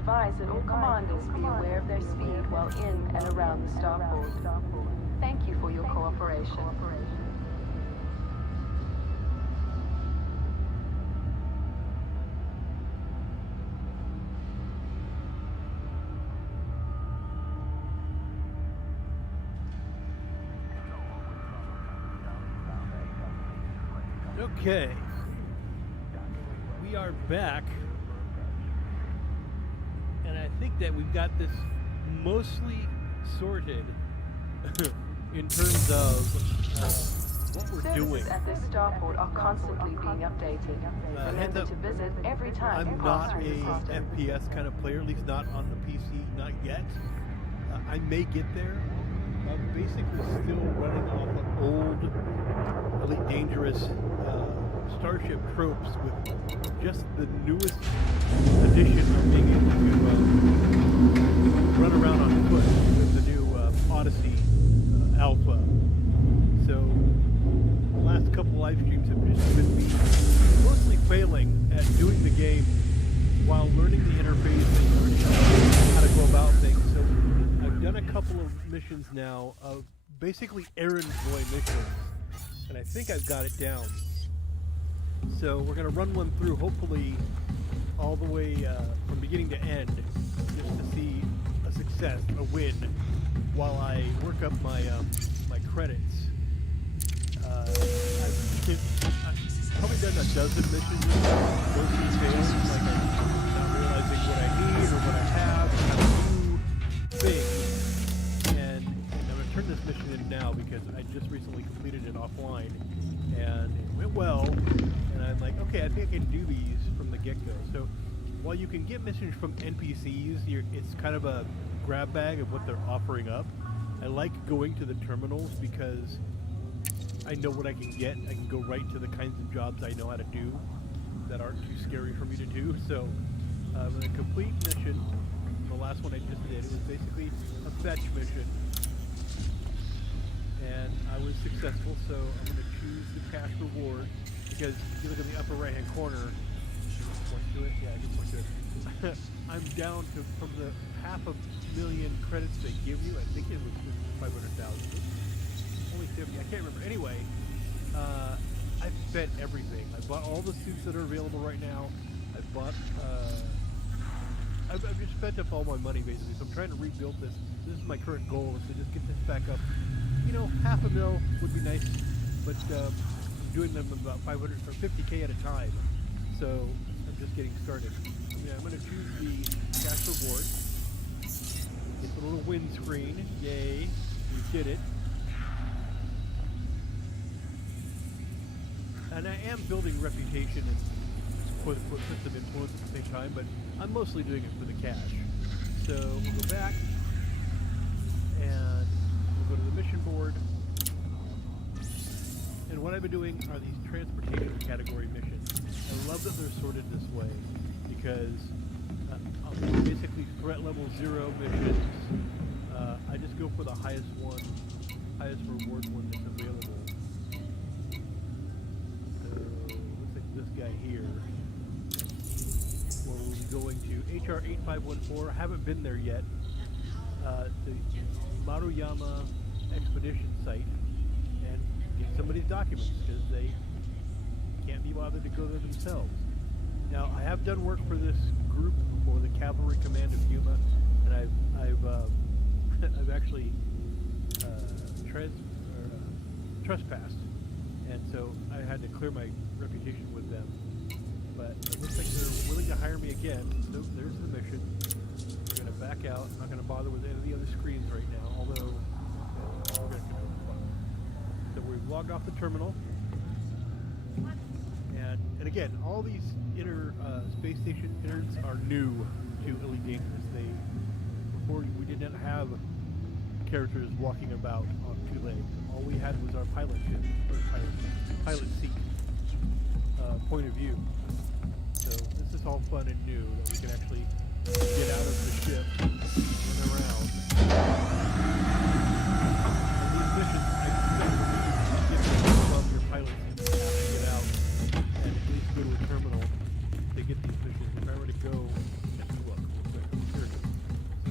advise that all commanders be aware of their speed while in and around the starport. Thank you for your cooperation. Okay, we are back, and I think that we've got this mostly sorted in terms of what we're doing. Services at this starport are constantly being updated. Remember to visit every time you I'm pass not through the a system. FPS kind of player, at least not on the PC, not yet. I may get there. I'm basically still running off of old Elite Dangerous Starship tropes with just the newest addition of being able to run around on foot with the new Odyssey Alpha. So the last couple live streams have just been me mostly failing at doing the game while learning the interface and learning how to go about things. So I've done a couple of missions now of basically errand boy missions, and I think I've got it down. So we're going to run one through, hopefully all the way from beginning to end, just to see a success, a win, while I work up my my credits. I've probably done a dozen missions, mostly failed, like I'm not realizing what I need or what I have, or how to do things. And I'm going to turn this mission in now because I just recently completed it offline, and it went well. And I'm like, okay, I think I can do these from the get-go. So while you can get missions from NPCs, it's kind of a grab bag of what they're offering up. I like going to the terminals because I know what I can get. I can go right to the kinds of jobs I know how to do that aren't too scary for me to do. So with a complete mission, the last one I just did, it was basically a fetch mission. And I was successful, so I'm going to choose the cash reward. Because if you look in the upper right hand corner, point to it, yeah, I can point to it. I'm down to, from the 500,000 credits they give you, I think it was 500,000. Only 50, I can't remember. Anyway, I've spent everything. I bought all the suits that are available right now. I bought, I've just spent up all my money basically, so I'm trying to rebuild this. This is my current goal, is to just get this back up. You know, 500,000 would be nice, but doing them about 500 or 50k at a time, so I'm just getting started. Yeah, I'm going to choose the cash reward. Get the little win screen. Yay, we did it. And I am building reputation and quote-unquote system influence at the same time, but I'm mostly doing it for the cash. So we'll go back and we'll go to the mission board. And what I've been doing are these transportation category missions. I love that they're sorted this way because basically threat level 0 missions, I just go for the highest one, highest reward one that's available. So looks like this guy here. Where we'll be going to HR 8514. I haven't been there yet. The Maruyama expedition site. Get some of these documents because they can't be bothered to go there themselves. Now, I have done work for this group for the Cavalry Command of Yuma, and I've actually trespassed, and so I had to clear my reputation with them. But it looks like they're willing to hire me again. So there's the mission. We're going to back out. I'm not going to bother with any of the other screens right now, although we're going to. So we've logged off the terminal, and again, all these inner space station innards are new to Elite Dangerous. Before we did not have characters walking about on 2 legs. All we had was our pilot ship, or pilot seat point of view. So this is all fun and new that we can actually get out of the ship and around. And these missions, your pilots have to get out and at least go to a terminal to get these missions. If I were to go, let's look real quick.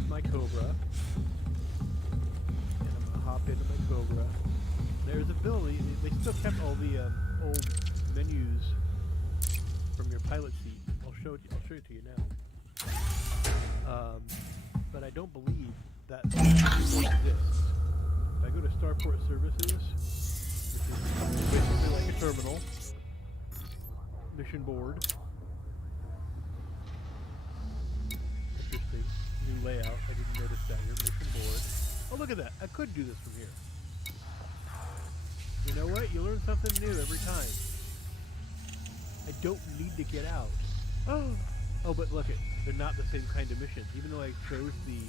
my Cobra. And I'm gonna hop into my Cobra. There's ability. They still kept all the old menus from your pilot seat. I'll show it to you now. But I don't believe that exists. If I go to Starport Services, which is basically like a terminal, mission board. Interesting. New layout. I didn't notice that here. Mission board. Oh, look at that. I could do this from here. You know what? You learn something new every time. I don't need to get out. Oh, but look it. They're not the same kind of missions. Even though I chose the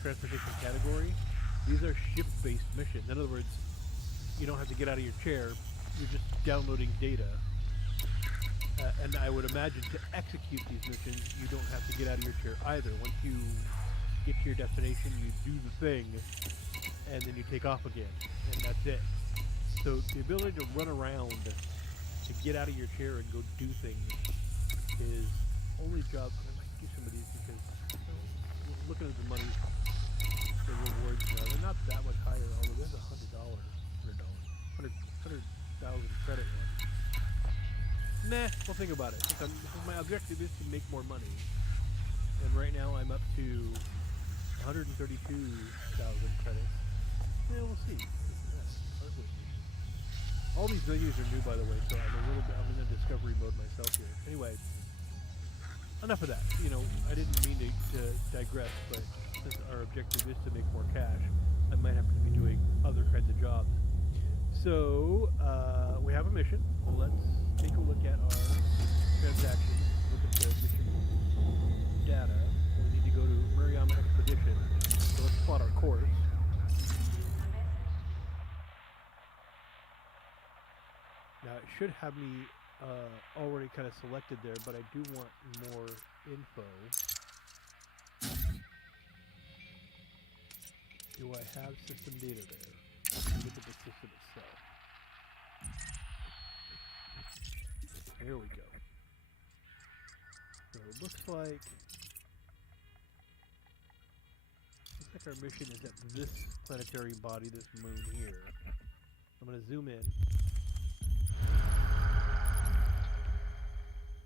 transportation category, these are ship-based missions. In other words, you don't have to get out of your chair. You're just downloading data. And I would imagine to execute these missions, you don't have to get out of your chair either. Once you get to your destination, you do the thing, and then you take off again. And that's it. So the ability to run around, to get out of your chair and go do things, is only job. I might do some of these because, looking at the money, the rewards now, they're not that much higher. Although there's $100,000 credit one. Nah, we'll think about it. Since my objective is to make more money, and right now I'm up to 132,000 credits. Yeah, we'll see. All these menus are new, by the way, so I'm in a discovery mode myself here. Anyway, enough of that. You know, I didn't mean to digress, but since our objective is to make more cash, I might have to be doing other kinds of jobs. So, we have a mission. Let's take a look at our transactions. Look at the mission data. We need to go to Mariama Expedition. So let's plot our course. Now it should have me already kind of selected there, but I do want more info. Do I have system data there? Look at the system itself. Here we go. So it looks like our mission is at this planetary body, this moon here. I'm going to zoom in.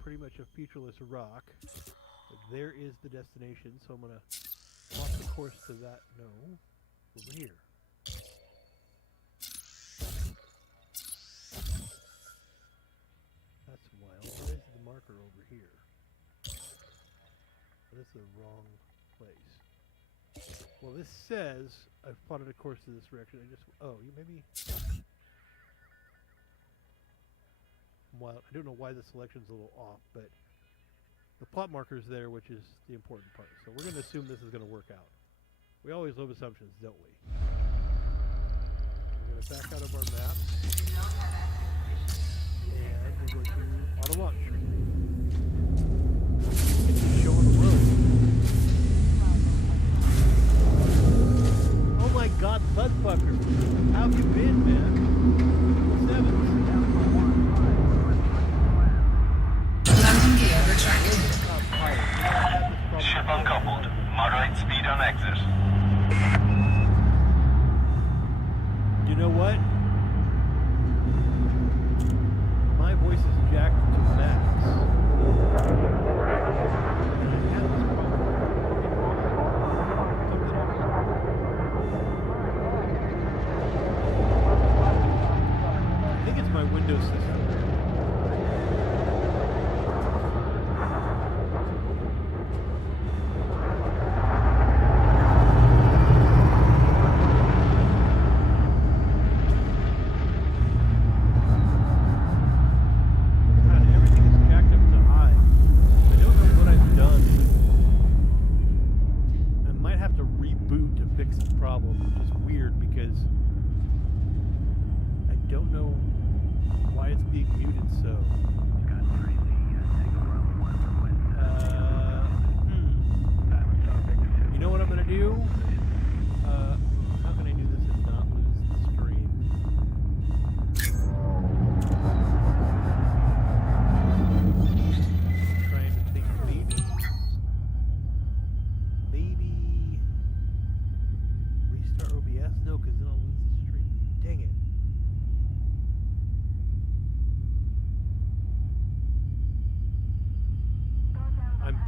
Pretty much a featureless rock. But there is the destination, so I'm going to plot the course to that. No, over here. That's wild. Why is the marker over here? This is the wrong place. Well, this says I've plotted a course to this direction. You maybe. Well, I don't know why the selection's a little off, but the plot marker's there, which is the important part. So we're going to assume this is going to work out. We always love assumptions, don't we? We're going to back out of our map. And we're going to auto launch. It's showing the road. Oh my god, Thudfucker! How have you been, man? 7. Landing gear retracted. Ship uncoupled. Moderate speed on exit. You know what? My voice is jacked to max.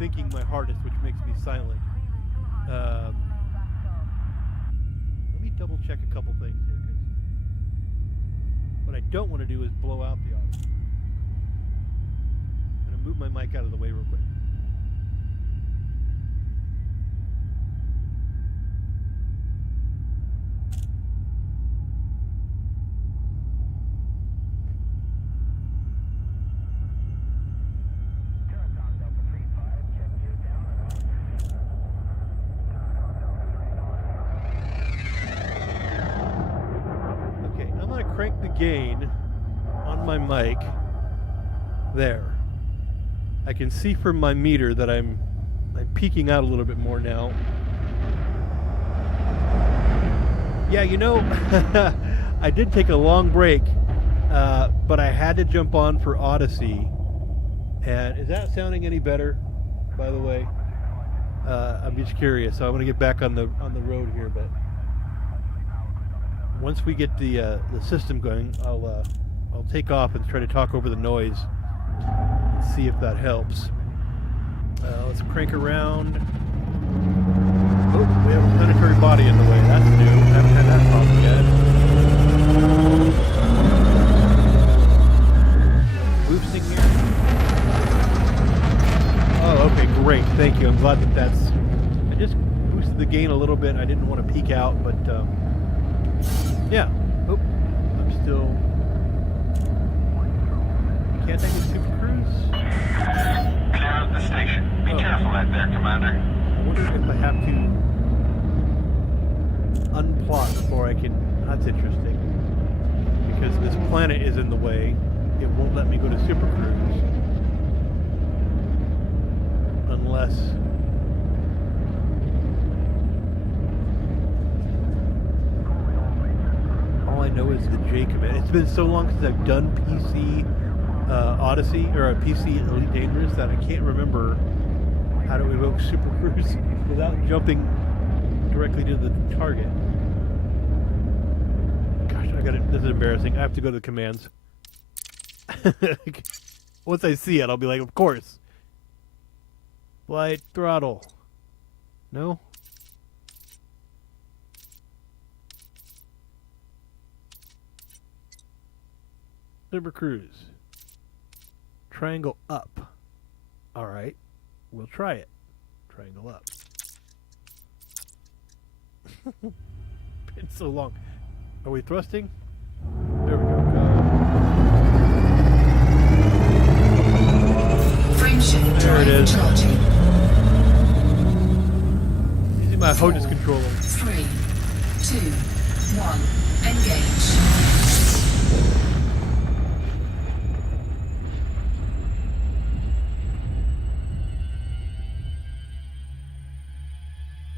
thinking my hardest, which makes me silent. Let me double check a couple things here, because what I don't want to do is blow out the audio. I'm going to move my mic out of the way real quick. Crank the gain on my mic. There. I can see from my meter that I'm peaking out a little bit more now. Yeah, you know, I did take a long break, but I had to jump on for Odyssey. And is that sounding any better, by the way? I'm just curious. So I'm going to get back on the road here, but once we get the system going, I'll take off and try to talk over the noise and see if that helps. Let's crank around. Oh, we have a planetary body in the way. That's new. I haven't had that problem yet. Boosting here. Oh, okay, great. Thank you. I'm glad that's. I just boosted the gain a little bit. I didn't want to peak out, but. Yeah. Oh, I'm still. Can't I get Super Cruise? Clear of the station. Be careful out there, Commander. I wonder if I have to unplot before I can. That's interesting. Because this planet is in the way, it won't let me go to Super Cruise. Unless. All I know is the J command. It's been so long since I've done PC Odyssey or a PC Elite Dangerous that I can't remember how to evoke Super Cruise without jumping directly to the target. Gosh, this is embarrassing. I have to go to the commands. Once I see it, I'll be like, of course. Flight throttle. No? Super Cruise. Triangle up. Alright. We'll try it. Triangle up. Been so long. Are we thrusting? There we go. Frameshift There it is. charging. Using my HOTAS controller. 3, 2, 1. Engage.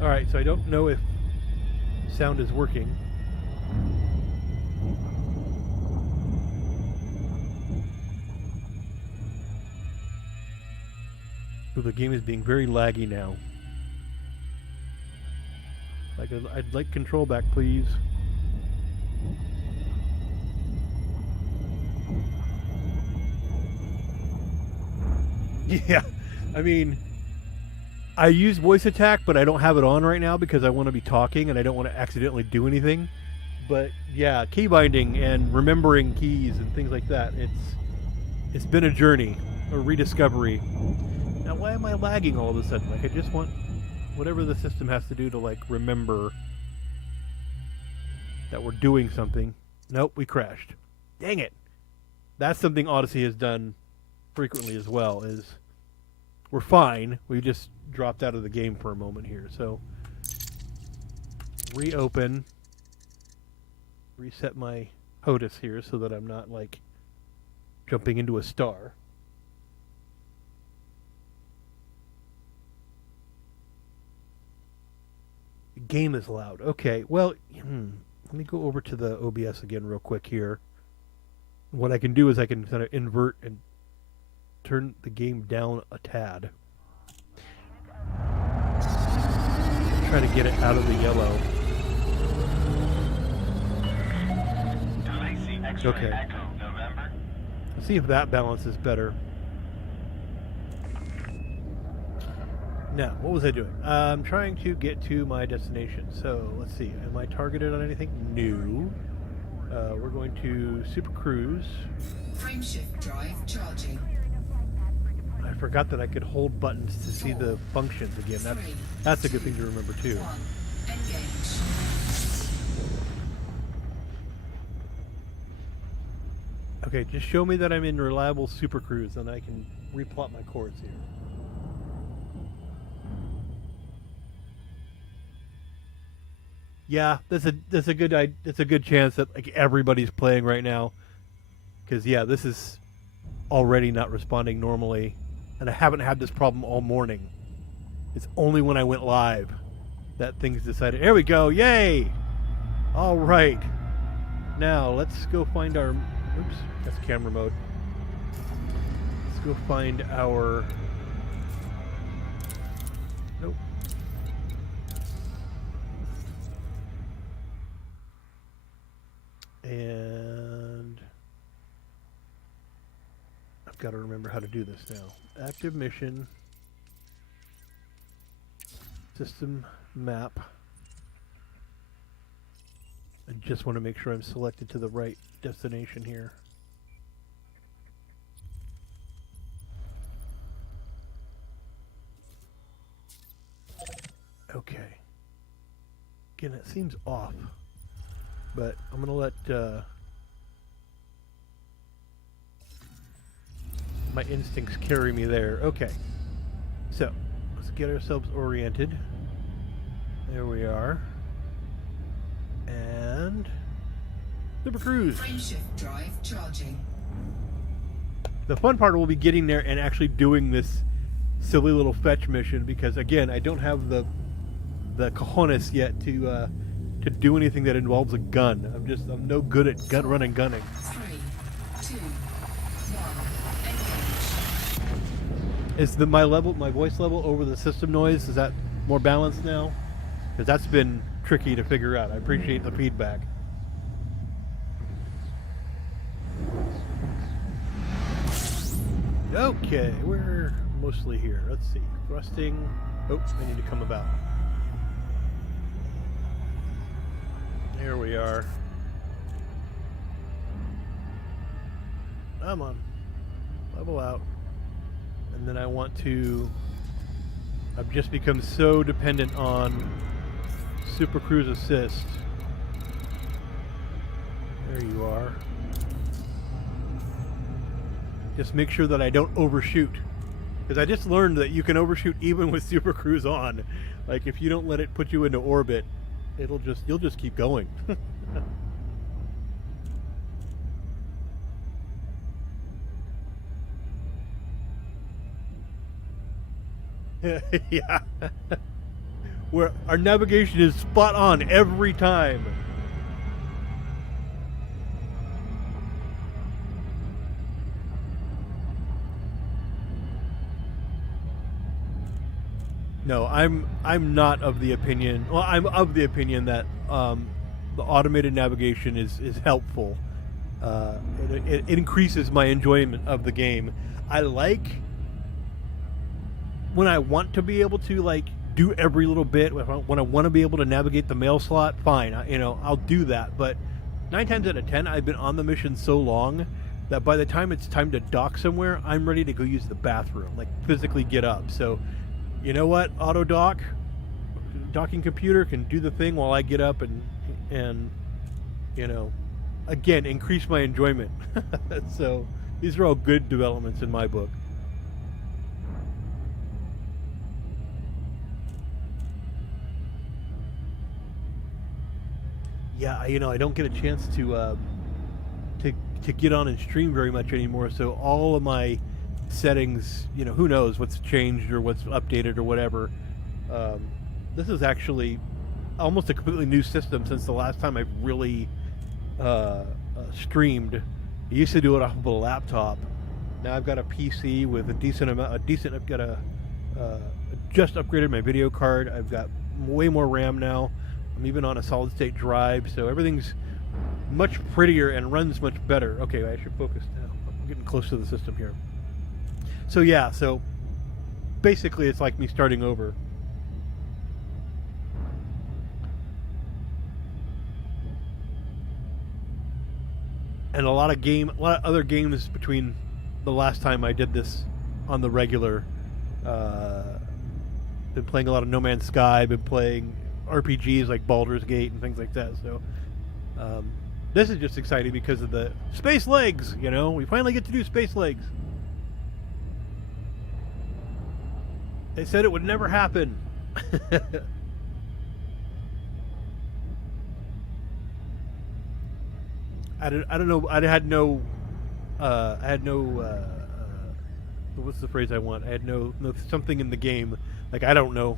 Alright, so I don't know if sound is working. So the game is being very laggy now. I'd like control back, please. Yeah, I mean, I use voice attack, but I don't have it on right now because I want to be talking and I don't want to accidentally do anything. But yeah, key binding and remembering keys and things like that. It's been a journey, a rediscovery. Now, why am I lagging all of a sudden? Like, I just want whatever the system has to do to, like, remember that we're doing something. Nope, we crashed. Dang it. That's something Odyssey has done frequently as well, is we're fine. We just dropped out of the game for a moment here. So, reopen. Reset my HOTAS here so that I'm not, like, jumping into a star. Game is loud. Okay, well, let me go over to the OBS again real quick here. What I can do is I can kind of invert and turn the game down a tad. Try to get it out of the yellow. Okay. Let's see if that balance is better. Now, what was I doing? I'm trying to get to my destination. So, let's see. Am I targeted on anything? No. We're going to Super Cruise. Frameshift drive charging. I forgot that I could hold buttons to see the functions again. That's a good thing to remember too. 1. Engage. Okay, just show me that I'm in reliable Super Cruise, and I can replot my course here. Yeah, that's a good chance that like everybody's playing right now, because yeah, this is already not responding normally, and I haven't had this problem all morning. It's only when I went live that things decided. Here we go! Yay! All right, now let's go find our. Oops, that's camera mode. Let's go find our. Nope. And I've got to remember how to do this now. Active mission, system map. I just want to make sure I'm selected to the right destination here. Okay. Again, it seems off. But I'm going to let my instincts carry me there. Okay. So, let's get ourselves oriented. There we are. And Super Cruise. Frameshift drive charging. The fun part will be getting there and actually doing this silly little fetch mission, because again, I don't have the cojones yet to do anything that involves a gun. I'm no good at gun running gunning. 3, 2, 1. Engage. Is my voice level over the system noise, is that more balanced now? Because that's been tricky to figure out. I appreciate the feedback. Okay, we're mostly here. Let's see. Thrusting. Oops, I need to come about. Here we are. Come on. Level out. And then I want to... I've just become so dependent on Super Cruise Assist. There you are. Just make sure that I don't overshoot. Because I just learned that you can overshoot even with Super Cruise on. Like, if you don't let it put you into orbit, you'll just keep going. Yeah. Where our navigation is spot on every time. No, I'm not of the opinion. Well, I'm of the opinion that the automated navigation is helpful. It increases my enjoyment of the game. I like when I want to be able to like do every little bit. When I want to be able to navigate the mail slot, fine. I'll do that. But 9 times out of 10, I've been on the mission so long that by the time it's time to dock somewhere, I'm ready to go use the bathroom, like physically get up. So, you know what? Auto dock, docking computer can do the thing while I get up and again, increase my enjoyment. So these are all good developments in my book. Yeah, I don't get a chance to get on and stream very much anymore. So all of my settings, who knows what's changed or what's updated or whatever. This is actually almost a completely new system since the last time I've really streamed. I used to do it off of a laptop. Now I've got a PC with I've got just upgraded my video card. I've got way more RAM now. I'm even on a solid state drive, so everything's much prettier and runs much better. Okay, I should focus now. I'm getting close to the system here. So yeah, basically it's like me starting over. And a lot of other games between the last time I did this on the regular. Been playing a lot of No Man's Sky. Been playing RPGs like Baldur's Gate and things like that. So this is just exciting because of the space legs. You know, we finally get to do space legs. They said it would never happen. I don't know. I had no. What's the phrase I want? I had no something in the game. Like, I don't know.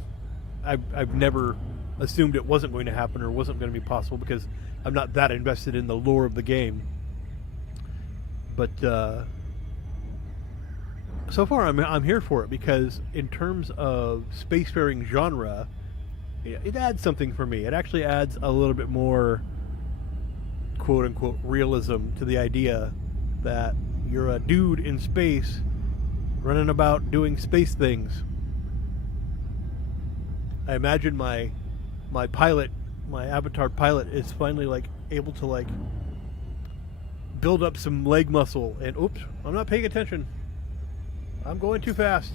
I've never assumed it wasn't going to happen or wasn't going to be possible because I'm not that invested in the lore of the game. But so far I'm here for it because in terms of spacefaring genre, it adds something for me. It actually adds a little bit more quote unquote realism to the idea that you're a dude in space running about doing space things. I imagine my pilot, my avatar pilot, is finally like able to like build up some leg muscle and oops, I'm not paying attention. I'm going too fast.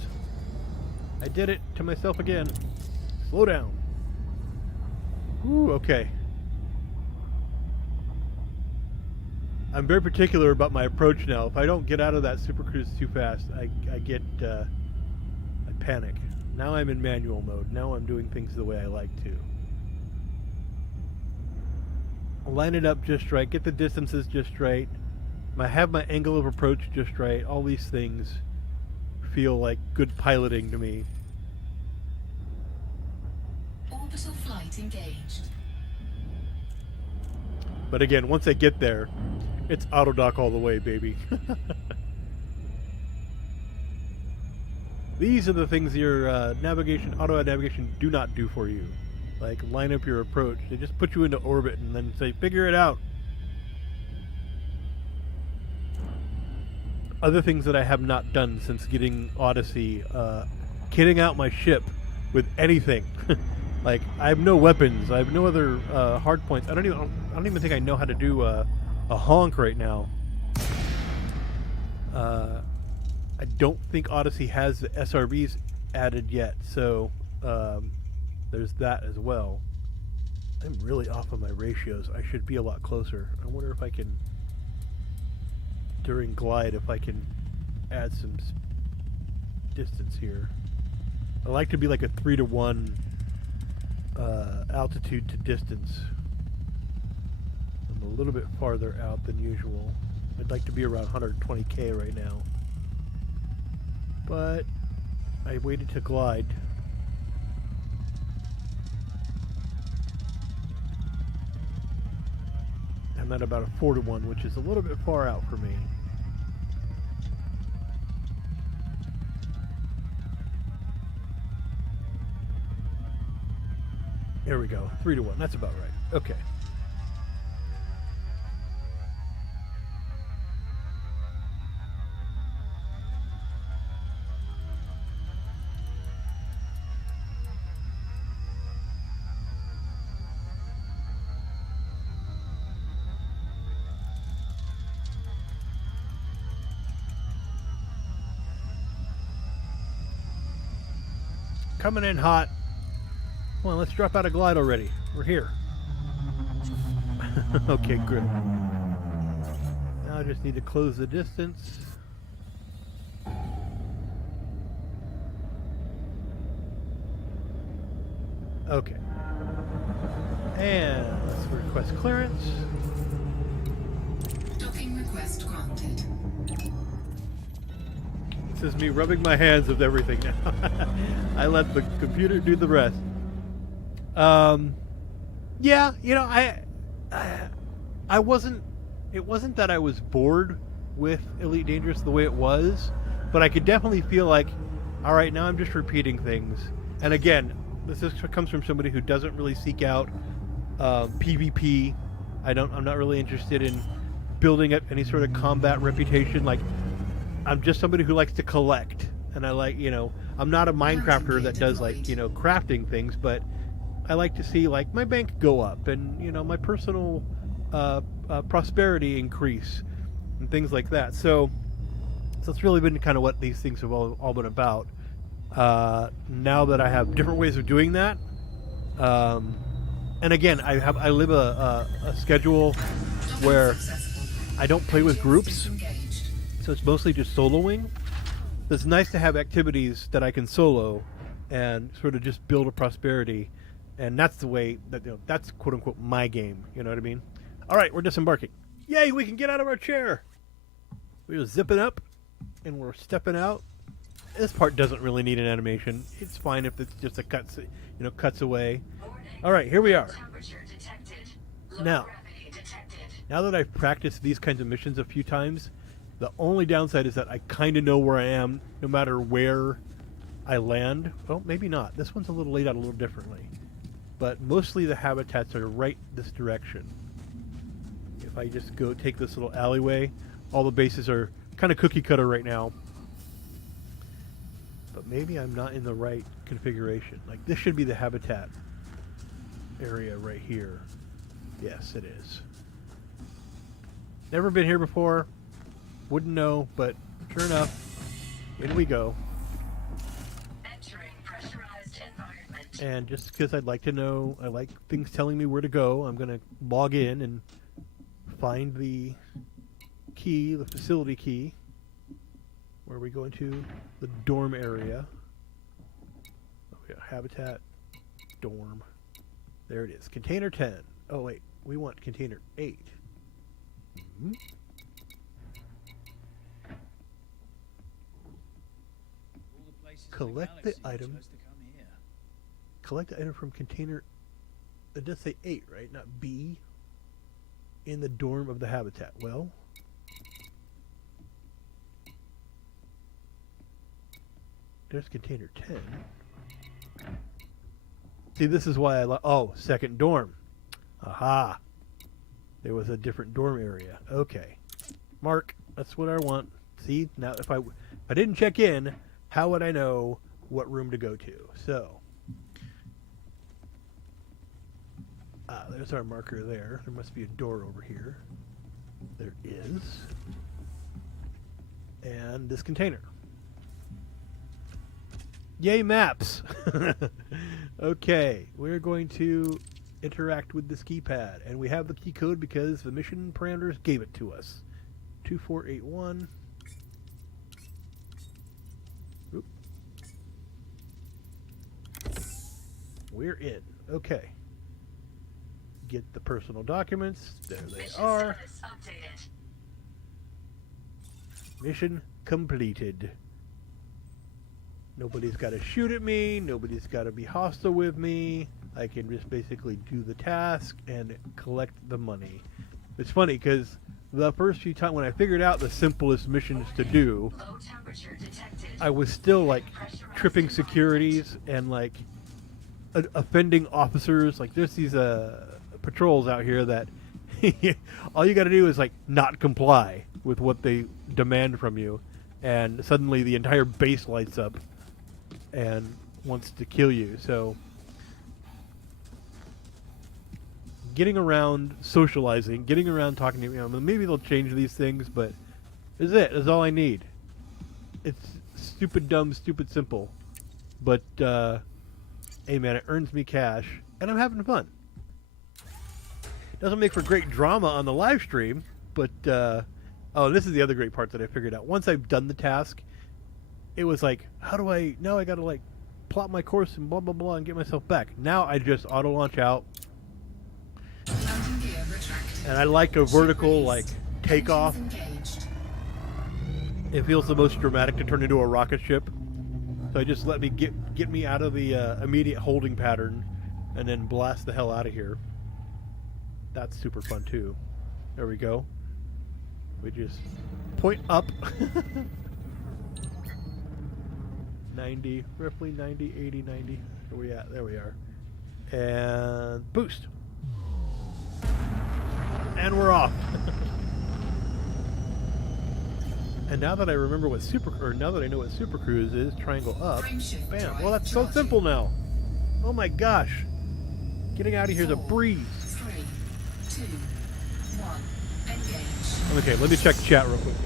I did it to myself again. Slow down. Ooh, okay. I'm very particular about my approach now. If I don't get out of that super cruise too fast, I panic. Now I'm in manual mode. Now I'm doing things the way I like to. Line it up just right. Get the distances just right. Have my angle of approach just right. All these things feel like good piloting to me. Orbital flight engaged. But again, once I get there, it's auto dock all the way, baby. These are the things your auto navigation do not do for you. Like line up your approach. They just put you into orbit and then say, figure it out. Other things that I have not done since getting Odyssey, kitting out my ship with anything. Like, I have no weapons. I have no other hard points. I don't even think I know how to do a honk right now. I don't think Odyssey has the SRBs added yet, so there's that as well. I'm really off on my ratios. I should be a lot closer. I wonder if I can, during glide, if I can add some distance here. I like to be like a 3-to-1 altitude to distance. I'm a little bit farther out than usual. I'd like to be around 120k right now. But I waited to glide. I'm at about a 4-to-1, which is a little bit far out for me. There we go, 3-to-1. That's about right. Okay. Coming in hot. Come on, let's drop out of glide already. We're here. Okay, good. Now I just need to close the distance. Okay. And let's request clearance. Docking request granted. This is me rubbing my hands with everything now. I let the computer do the rest. Yeah, you know, I wasn't. It wasn't that I was bored with Elite Dangerous the way it was, but I could definitely feel like, all right, now I'm just repeating things. And again, comes from somebody who doesn't really seek out PvP. I'm not really interested in building up any sort of combat reputation. Like, I'm just somebody who likes to collect. And I like, I'm not a Minecrafter that does like, crafting things, but I like to see like my bank go up and, my personal prosperity increase and things like that. So it's really been kind of what these things have all been about. Now that I have different ways of doing that, and again, I live a schedule where I don't play with groups, so it's mostly just soloing. It's nice to have activities that I can solo and sort of just build a prosperity, and that's the way that that's quote unquote my game. You know what I mean? All right, we're disembarking. Yay, we can get out of our chair. We're zipping up, and we're stepping out. This part doesn't really need an animation. It's fine if it's just a cuts away. All right, here we are. Now that I've practiced these kinds of missions a few times, the only downside is that I kind of know where I am no matter where I land. Well, maybe not. This one's a little laid out a little differently. But mostly the habitats are right this direction. If I just go take this little alleyway, all the bases are kind of cookie cutter right now. But maybe I'm not in the right configuration. Like, this should be the habitat area right here. Yes, it is. Never been here before. Wouldn't know, but sure enough, in we go. Entering pressurized environment. And just because I'd like to know, I like things telling me where to go, I'm going to log in and find the key, the facility key. Where are we going to? The dorm area. Oh, yeah, habitat, dorm. There it is. Container 10. Oh, wait. We want container 8. Mm-hmm. Collect the item. Collect the item from container. It does say 8, right? Not B. In the dorm of the habitat. Well. There's container 10. See, this is why oh, second dorm. Aha. There was a different dorm area. Okay. Mark, that's what I want. See, now if I didn't check in, how would I know what room to go to? So, there's our marker there. There must be a door over here. There is. And this container. Yay, maps! Okay, we're going to interact with this keypad. And we have the key code because the mission parameters gave it to us. 2481. Oop. We're in. Okay. Get the personal documents. There they are. Mission completed. Nobody's got to shoot at me. Nobody's got to be hostile with me. I can just basically do the task and collect the money. It's funny because the first few times when I figured out the simplest missions to do, I was still like tripping securities and like offending officers. Like there's these patrols out here that all you got to do is like not comply with what they demand from you, and suddenly the entire base lights up and wants to kill you. So getting around socializing, getting around talking to maybe they'll change these things, but this is it. That's all I need. It's stupid, dumb, stupid, simple. But hey man, it earns me cash and I'm having fun. Doesn't make for great drama on the live stream, but oh, this is the other great part that I figured out. Once I've done the task, it was like, now I gotta like plot my course and blah blah blah and get myself back. Now I just auto launch out, and I like a vertical like takeoff. It feels the most dramatic to turn into a rocket ship. So I just let me get me out of the immediate holding pattern, and then blast the hell out of here. That's super fun too. There we go. We just point up. 90, roughly 90, 80, 90. Where we at? There we are. And boost. And we're off. And now that I remember what now that I know what Super Cruise is, triangle up, bam. Well, that's so simple now. Oh my gosh. Getting out of here is a breeze. 3, 2, 1, engage. Okay, let me check chat real quick here.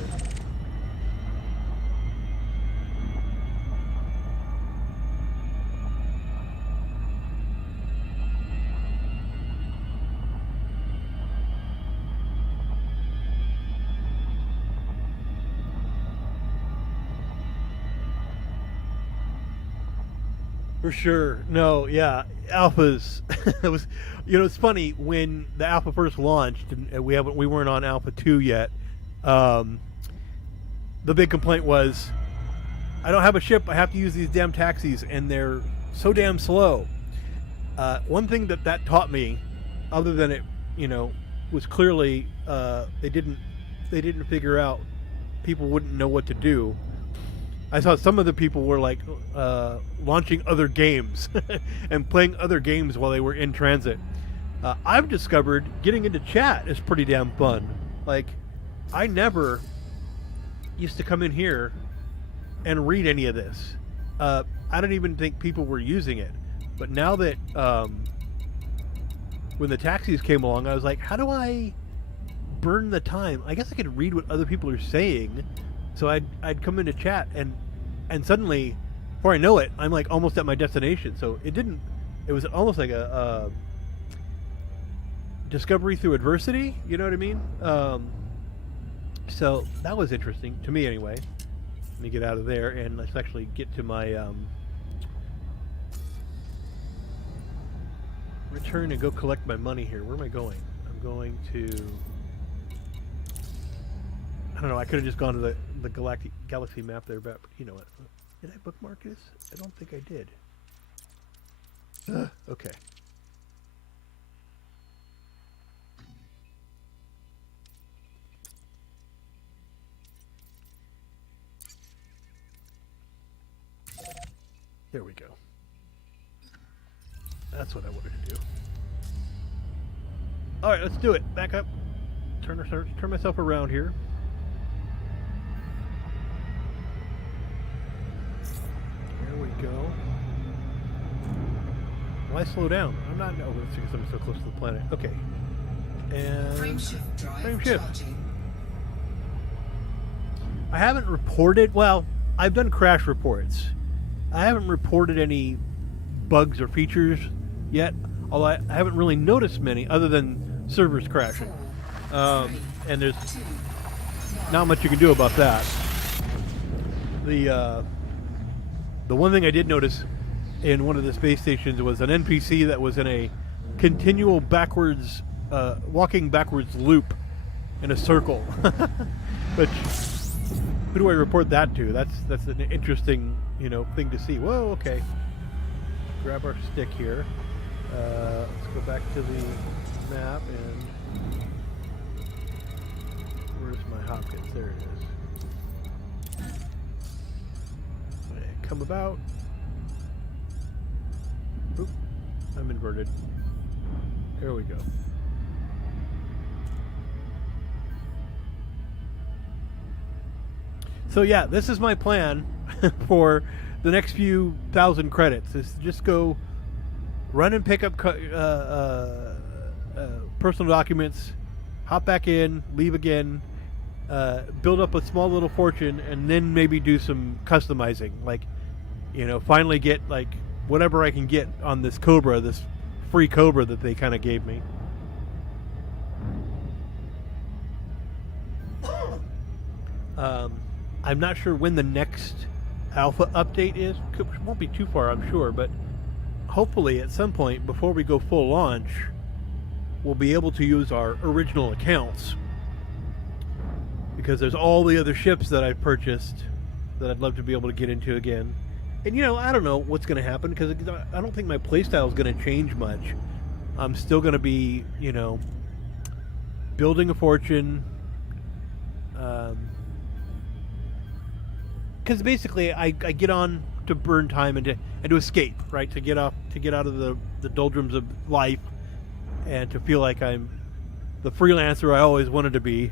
For sure. No, yeah. Alphas. It was, it's funny when the alpha first launched, and we weren't on alpha 2 yet. The big complaint was, I don't have a ship. I have to use these damn taxis, and they're so damn slow. One thing that taught me, other than it, was clearly they didn't figure out people wouldn't know what to do. I saw some of the people were like launching other games and playing other games while they were in transit. I've discovered getting into chat is pretty damn fun. Like, I never used to come in here and read any of this. I don't even think people were using it. But now that when the taxis came along, I was like, how do I burn the time? I guess I could read what other people are saying. So I'd come into chat and suddenly, before I know it, I'm like almost at my destination. So it was almost like a discovery through adversity. You know what I mean? So that was interesting to me anyway. Let me get out of there and let's actually get to my return and go collect my money here. Where am I going? I'm going to... I don't know, I could have just gone to the galaxy map there, but you know what? Did I bookmark this? I don't think I did. Okay. There we go. That's what I wanted to do. Alright, let's do it. Back up. Turn myself around here. There we go. Why slow down? I'm not... Oh, that's because I'm so close to the planet. Okay. And... Frame shift drive frame shift. charging. I haven't reported... Well, I've done crash reports. I haven't reported any bugs or features yet, although I haven't really noticed many other than servers crashing. And there's not much you can do about that. The one thing I did notice in one of the space stations was an NPC that was in a continual backwards, walking backwards loop in a circle. Which, who do I report that to? That's an interesting, thing to see. Whoa, okay. Grab our stick here. Let's go back to the map and where's my Hopkins? There it is. And come about. Oop, I'm inverted. There we go. So yeah, this is my plan for the next few thousand credits. Is just go run and pick up personal documents, hop back in, leave again, build up a small little fortune, and then maybe do some customizing. Like, finally get like whatever I can get on this Cobra, this free Cobra that they kind of gave me. I'm not sure when the next alpha update is. It won't be too far, I'm sure, but hopefully at some point before we go full launch, we'll be able to use our original accounts, because there's all the other ships that I've purchased that I'd love to be able to get into again. And I don't know what's going to happen, because I don't think my playstyle is going to change much. I'm still going to be, building a fortune. Because basically, I get on to burn time and to escape, right? To get out of the doldrums of life, and to feel like I'm the freelancer I always wanted to be,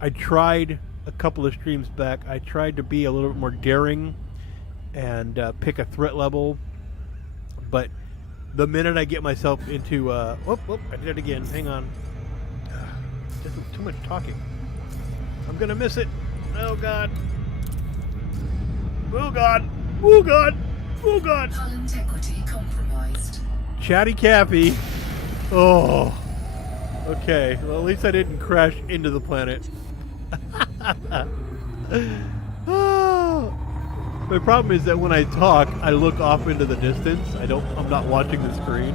I tried a couple of streams back. I tried to be a little bit more daring and pick a threat level, but the minute I get myself into whoop, I did it again. Hang on. This is too much talking. I'm gonna miss it. Oh god. Oh god. Oh god. Oh god. Hull integrity compromised. Chatty Cappy. Oh. Okay. Well, at least I didn't crash into the planet. Oh. My problem is that when I talk, I look off into the distance. I'm not watching the screen.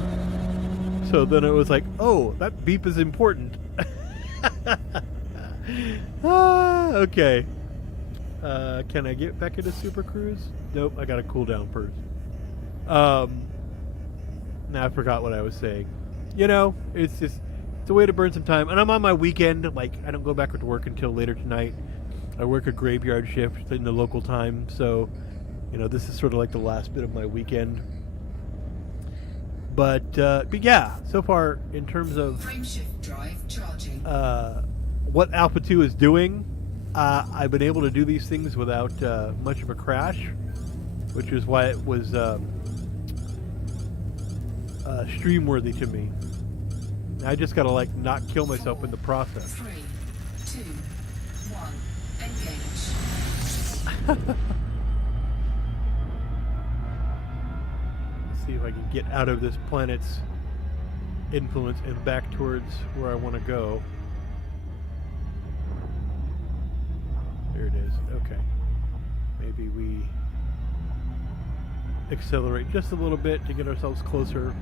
So then it was like, oh, that beep is important. Okay. Can I get back into Super Cruise? Nope, I gotta cool down first. Now I forgot what I was saying. You know, it's a way to burn some time. And I'm on my weekend. Like, I don't go back to work until later tonight. I work a graveyard shift in the local time, so, you know, this is sort of like the last bit of my weekend. But yeah, so far, in terms of Frameshift drive charging. what Alpha 2 is doing, I've been able to do these things without much of a crash, which is why it was stream-worthy to me. I just gotta, like, not kill myself in the process. 3, 2, 1, engage. Let's see if I can get out of this planet's influence and back towards where I want to go. There it is. Okay. Maybe we accelerate just a little bit to get ourselves closer.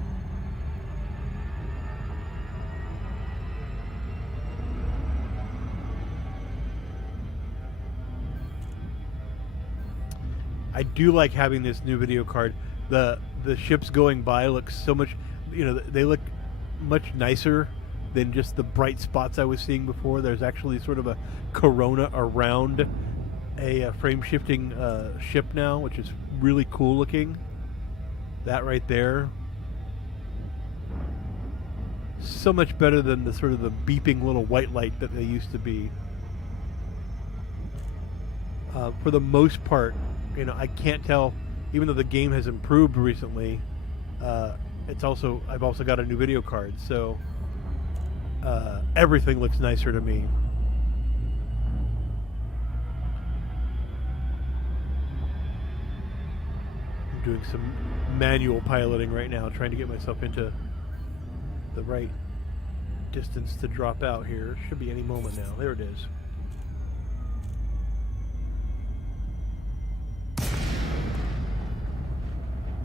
I do like having this new video card. The ships going by look so much, you know, they look much nicer than just the bright spots I was seeing before. There's actually sort of a corona around a frame shifting ship now, which is really cool looking. That right there. So much better than the sort of the beeping little white light that they used to be. For the most part, you know, I can't tell, even though the game has improved recently, I've also got a new video card, so everything looks nicer to me. I'm doing some manual piloting right now, trying to get myself into the right distance to drop out here. Should be any moment now. There it is.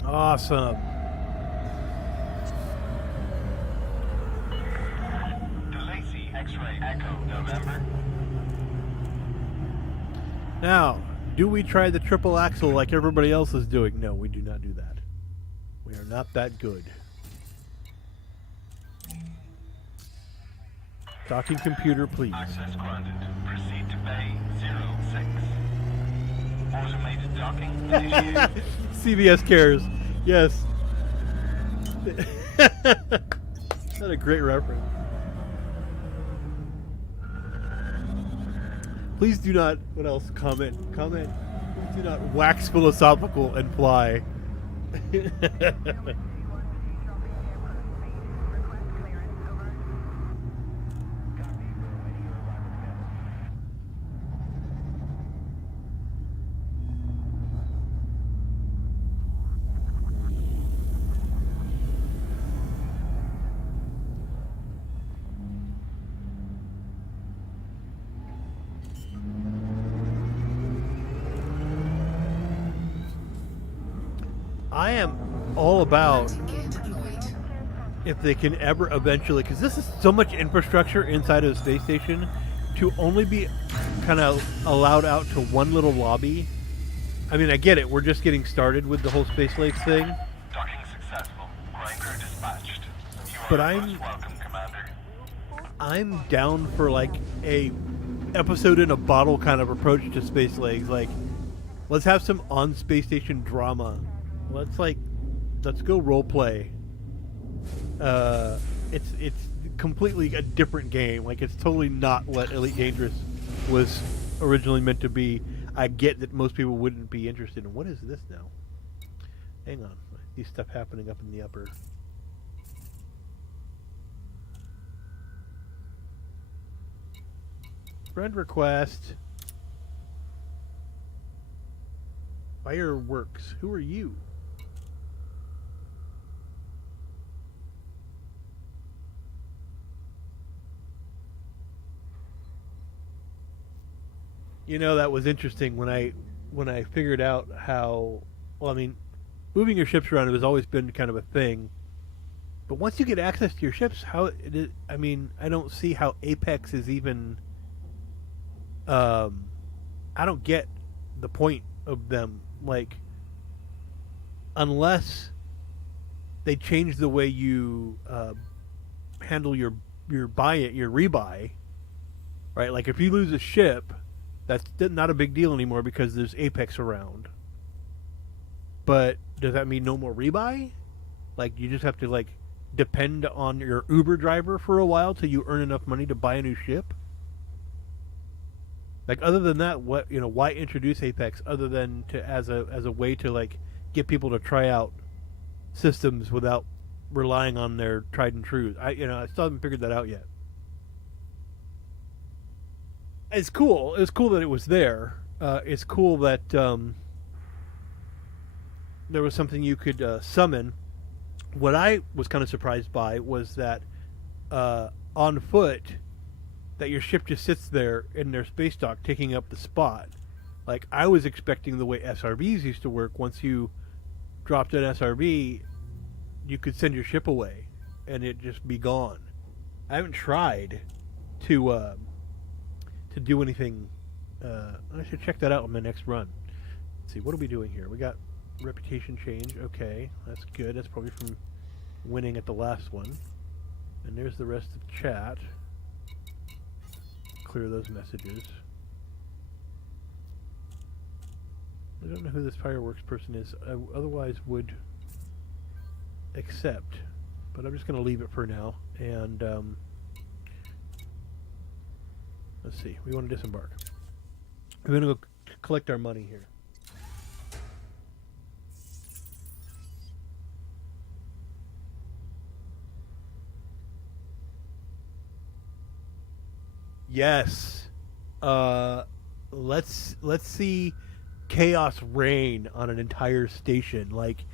Awesome. Odyssey X-ray Echo November. Now, do we try the triple axle like everybody else is doing? No, we do not do that. We are not that good. Docking computer, please. Access granted. Proceed to bay 06. Automated docking initiated. CBS cares. Yes. What a great reference. Please do not, what else? Comment. Please do not wax philosophical and fly. I am all about Landing gear deployed. if they can ever eventually, because this is so much infrastructure inside of the space station, to only be kind of allowed out to one little lobby. I mean, I get it. We're just getting started with the whole Space Lakes thing. Docking successful. Ground crew dispatched. You are But most welcome, Commander. I'm down for like a episode in a bottle kind of approach to Space Lakes. Like, let's have some on space station drama. Let's go role play. It's completely a different game. Like, it's totally not what Elite Dangerous was originally meant to be. I get that most people wouldn't be interested in. What is this now? Hang on. I see stuff happening up in the upper. Friend request. Fireworks. Who are you? You know, that was interesting when I figured out how. Well, I mean, moving your ships around has always been kind of a thing. But once you get access to your ships, how it is, I mean, I don't see how Apex is even. I don't get the point of them. Like, unless they change the way you handle your rebuy, right? Like, if you lose a ship, that's not a big deal anymore because there's Apex around. But does that mean no more rebuy? Like, you just have to, like, depend on your Uber driver for a while till you earn enough money to buy a new ship? Like, other than that, what, you know, why introduce Apex other than to as a way to, like, get people to try out systems without relying on their tried and true? I still haven't figured that out yet. It's cool. It's cool that it was there. It's cool that there was something you could summon. What I was kind of surprised by was that on foot, that your ship just sits there in their space dock taking up the spot. Like, I was expecting the way SRBs used to work. Once you dropped an SRB, you could send your ship away and it'd just be gone. I haven't tried to do anything. I should check that out on my next run. Let's see, what are we doing here? We got reputation change. Okay, that's good. That's probably from winning at the last one. And there's the rest of chat. Clear those messages. I don't know who this fireworks person is. I otherwise would accept, but I'm just going to leave it for now. And let's see. We want to disembark. We're going to go collect our money here. Yes. Let's see chaos reign on an entire station. Like,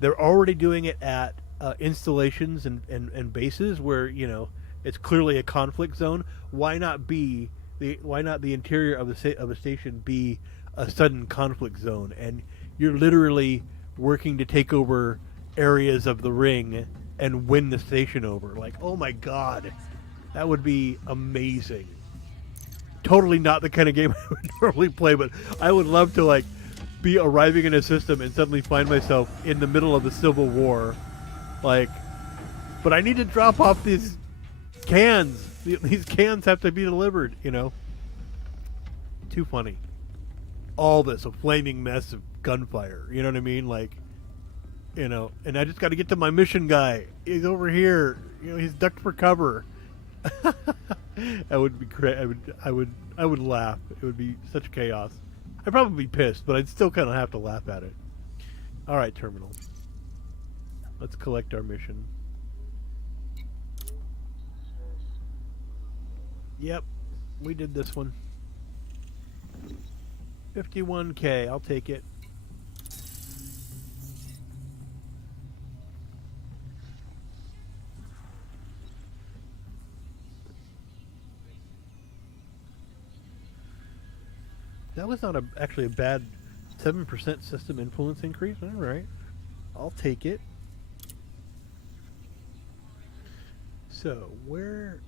they're already doing it at installations and bases where, you know, it's clearly a conflict zone. Why not the interior of a station be a sudden conflict zone? And you're literally working to take over areas of the ring and win the station over. Like, oh my god, that would be amazing. Totally not the kind of game I would normally play, but I would love to, like, be arriving in a system and suddenly find myself in the middle of the Civil War. Like, but I need to drop off these cans. These cans have to be delivered, you know. Too funny. All this, a flaming mess of gunfire. You know what I mean? Like, you know, and I just got to get to my mission guy. He's over here. You know, he's ducked for cover. That would be great. I would laugh. It would be such chaos. I'd probably be pissed, but I'd still kind of have to laugh at it. All right, terminal. Let's collect our mission. Yep, we did this one. 51K. I'll take it. That was not actually a bad 7% system influence increase. All right. I'll take it. So, where...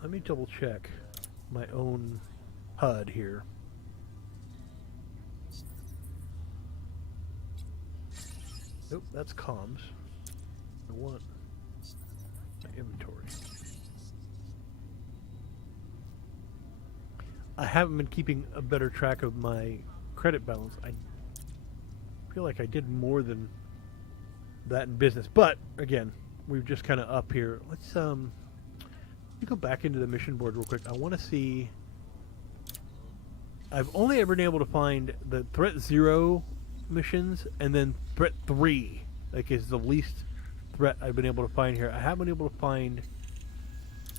Let me double check my own HUD here. Nope, that's comms. I want my inventory. I haven't been keeping a better track of my credit balance. I feel like I did more than that in business. But, again, we've just kind of up here. Let's, me go back into the mission board real quick. I want to see. I've only ever been able to find the Threat 0 missions, and then Threat 3, like, is the least threat I've been able to find here. I haven't been able to find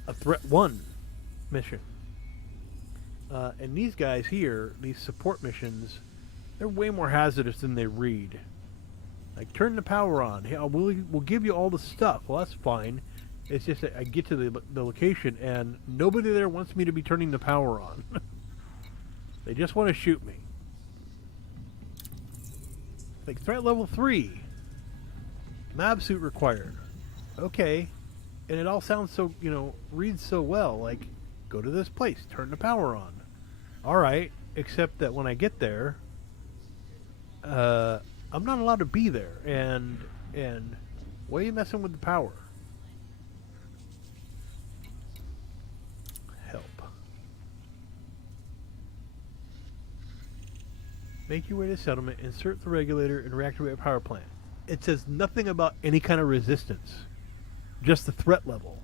a Threat 1 mission. And these guys here, these support missions, they're way more hazardous than they read. Like, turn the power on. Hey, we'll give you all the stuff. Well, that's fine. It's just that I get to the location, and nobody there wants me to be turning the power on. They just want to shoot me. Like, threat level 3. Mab suit required. Okay. And it all sounds so, reads so well. Like, go to this place, turn the power on. Alright, except that when I get there, I'm not allowed to be there. And why are you messing with the power? Help. Make your way to settlement, insert the regulator, and reactivate a power plant. It says nothing about any kind of resistance. Just the threat level.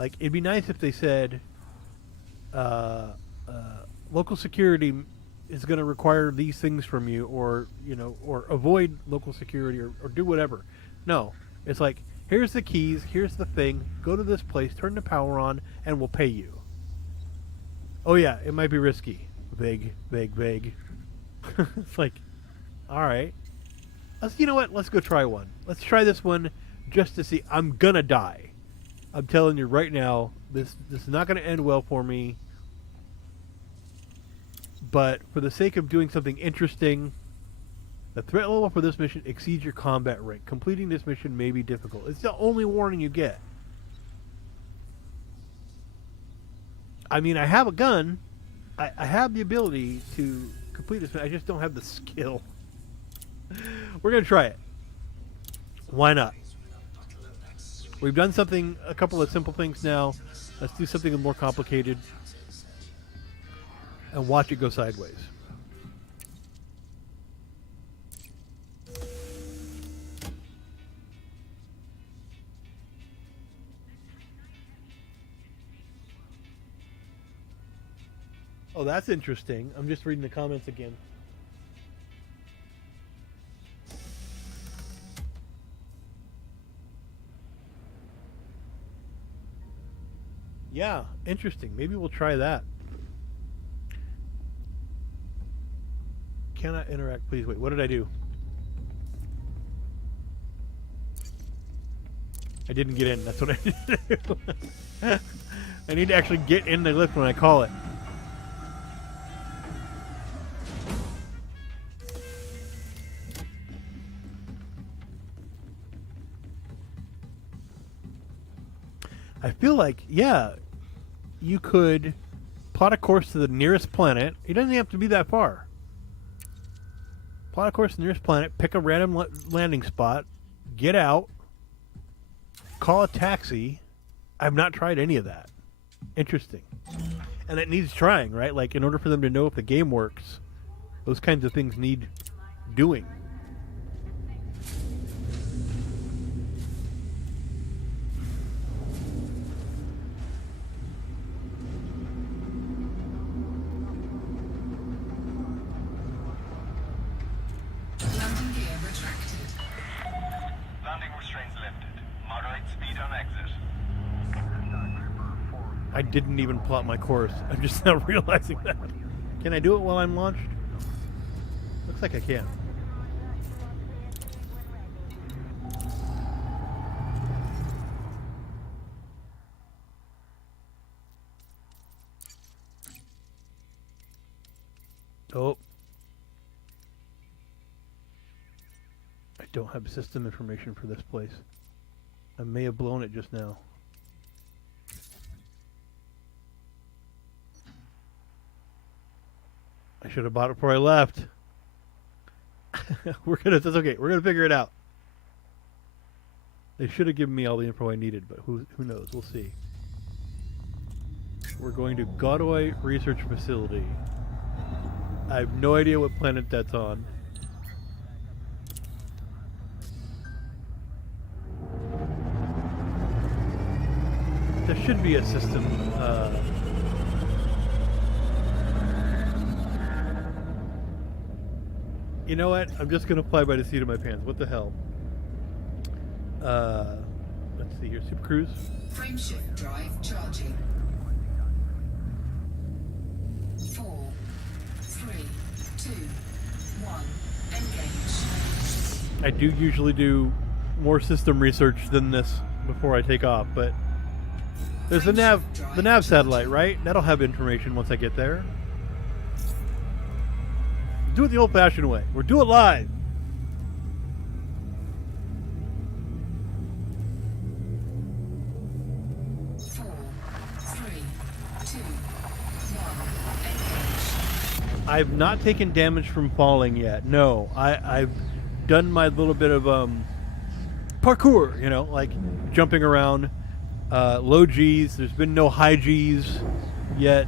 Like, it'd be nice if they said, local security is going to require these things from you, or, or avoid local security, or do whatever. No. It's like, here's the keys, here's the thing, go to this place, turn the power on, and we'll pay you. Oh yeah, it might be risky. Vague. It's like, alright. You know what? Let's go try one. Let's try this one just to see. I'm gonna die. I'm telling you right now, this is not gonna end well for me. But for the sake of doing something interesting, the threat level for this mission exceeds your combat rank. Completing this mission may be difficult. It's the only warning you get. I mean, I have a gun. I have the ability to complete this, but I just don't have the skill. We're going to try it. Why not? We've done a couple of simple things now. Let's do something more complicated and watch it go sideways. Oh, that's interesting. I'm just reading the comments again. Yeah, interesting. Maybe we'll try that. Cannot interact. Please wait. What did I do? I didn't get in. That's what I need to do. I need to actually get in the lift when I call it. I feel like, yeah, you could plot a course to the nearest planet. It doesn't have to be that far. Plot a course to the nearest planet, pick a random landing spot, get out, call a taxi. I've not tried any of that. Interesting. And it needs trying, right? Like, in order for them to know if the game works, those kinds of things need doing. Landing gear retracted. Landing restraints lifted. Moderate speed on exit. I didn't even plot my course. I'm just now realizing that. Can I do it while I'm launched? Looks like I can. Oh. I don't have system information for this place. I may have blown it just now. I should have bought it before I left. That's okay. We're gonna figure it out. They should have given me all the info I needed, but who knows? We'll see. We're going to Godoy Research Facility. I have no idea what planet that's on. The should be a system. You know what? I'm just gonna fly by the seat of my pants. What the hell? Let's see here. Super Cruise. Frameshift drive charging. 4, 3, 2, 1. Engage. I do usually do more system research than this before I take off, but there's the nav satellite, right? That'll have information once I get there. Do it the old-fashioned way. We'll do it live. I've not taken damage from falling yet. No, I've done my little bit of parkour, you know, like jumping around, low G's. There's been no high G's yet.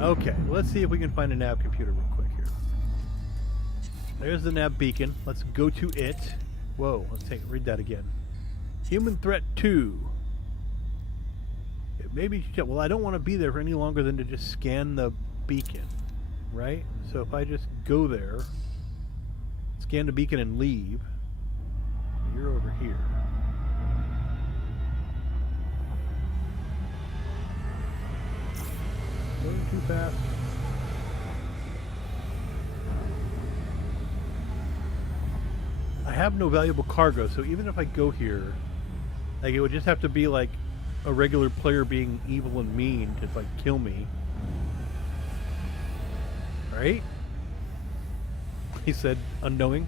Okay, let's see if we can find a nav computer real quick here. There's the nav beacon. Let's go to it. Whoa, let's read that again. Human threat 2. It may be, well, I don't want to be there for any longer than to just scan the beacon, right? So if I just go there, scan the beacon and leave, you're over here. Going too fast. I have no valuable cargo, so even if I go here, like, it would just have to be like a regular player being evil and mean to like kill me. Right? He said, unknowing.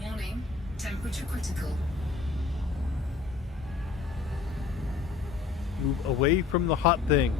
Warning, temperature critical. Move away from the hot thing.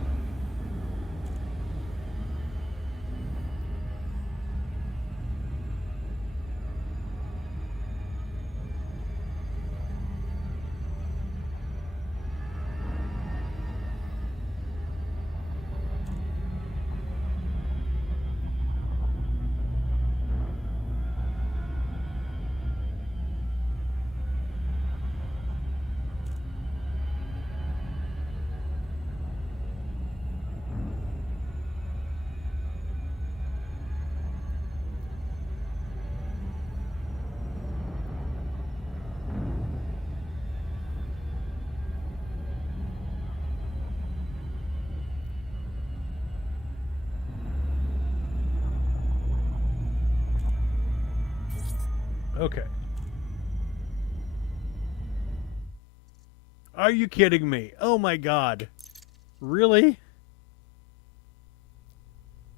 Okay. Are you kidding me? Oh my god. Really?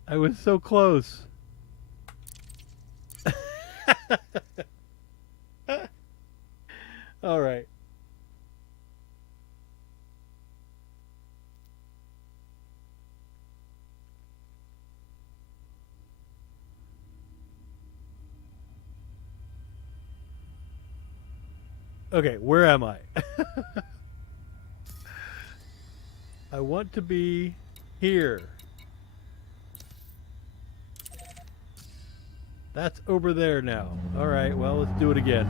I was so close. All right. Okay, where am I? I want to be here. That's over there now. Alright, well, let's do it again.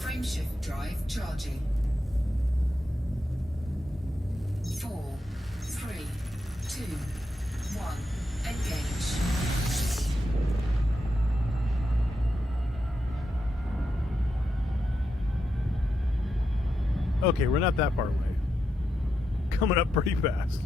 Frameshift drive charging. 4, 3, 2, 1. Engage. Okay, we're not that far away. Coming up pretty fast.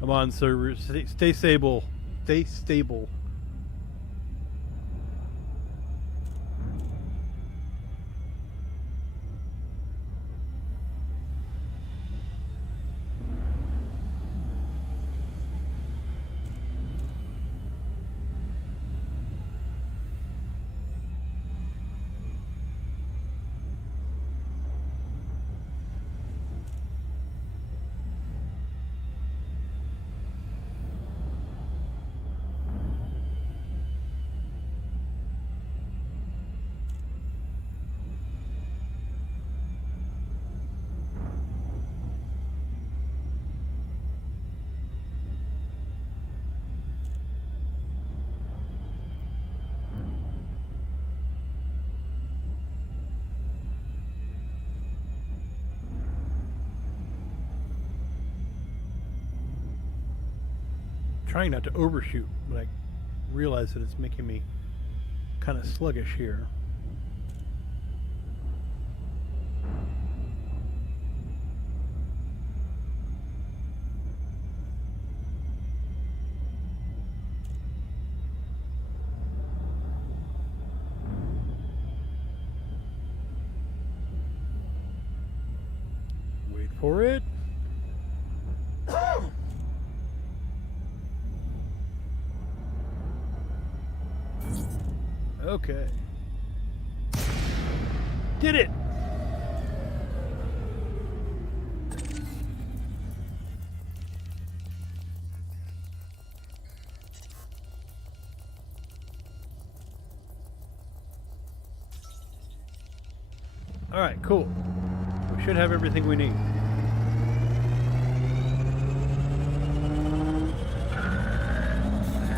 Come on, server. Stay stable. Stay stable. trying not to overshoot, but I realize that it's making me kind of sluggish here. Wait for it. Okay. Did it! Alright, cool. We should have everything we need.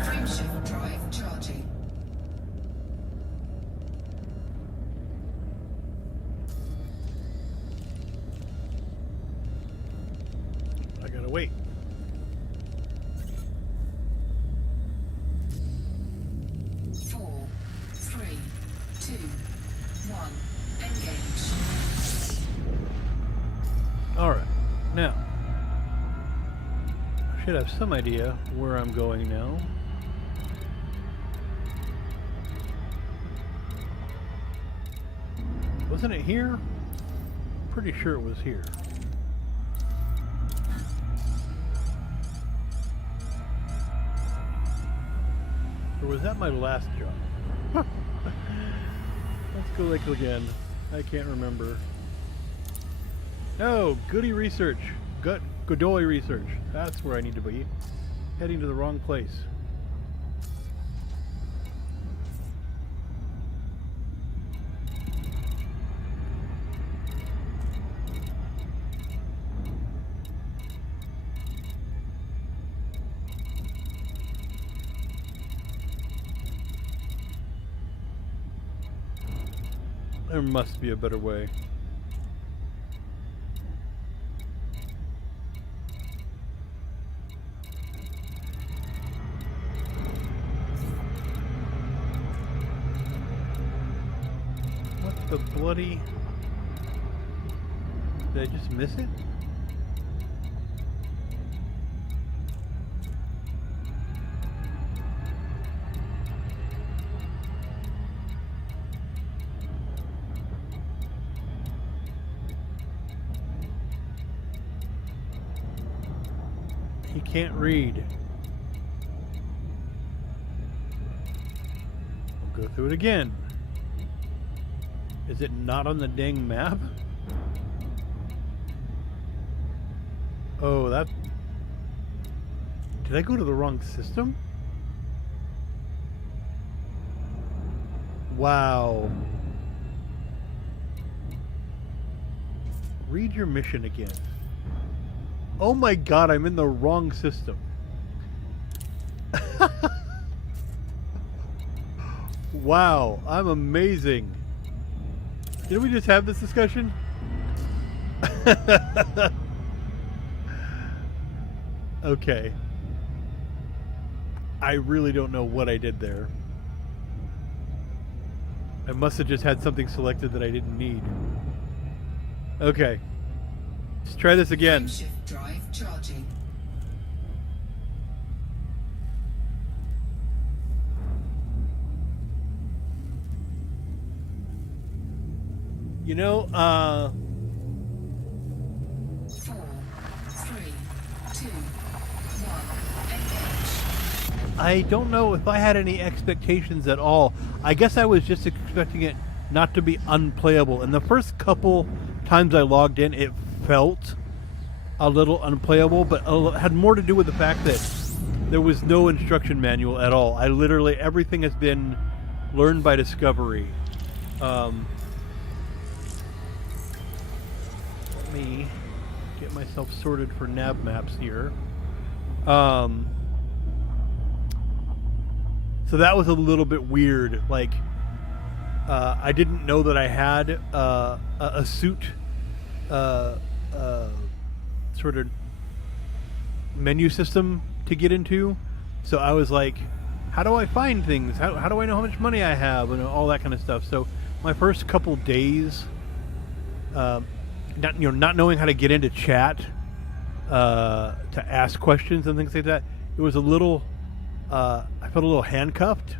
Frameshift drive charging. I gotta wait. Four, three, two, one. Engage. Alright, now I should have some idea where I'm going now. Wasn't it here? Pretty sure it was here. Or was that my last job? Let's go look again. I can't remember. No, Goody Research. Godoy Research. That's where I need to be. Heading to the wrong place. There must be a better way. What the bloody... Did I just miss it? He can't read. We'll go through it again. Is it not on the dang map? Oh, that... Did I go to the wrong system? Wow. Read your mission again. Oh my god, I'm in the wrong system. Wow, I'm amazing. Did we just have this discussion? Okay. I really don't know what I did there. I must have just had something selected that I didn't need. Okay. Let's try this again. Frameshift drive charging. You know, 4, 3, 2, 1. Engage. I don't know if I had any expectations at all. I guess I was just expecting it not to be unplayable. And the first couple times I logged in, it felt a little unplayable, but it had more to do with the fact that there was no instruction manual at all. I literally, everything has been learned by discovery. Let me get myself sorted for nav maps here. So that was a little bit weird. Like, I didn't know that I had a suit sort of menu system to get into. So I was like, how do I find things? How do I know how much money I have and all that kind of stuff? So my first couple days, not knowing how to get into chat to ask questions and things like that, it was a little. I felt a little handcuffed,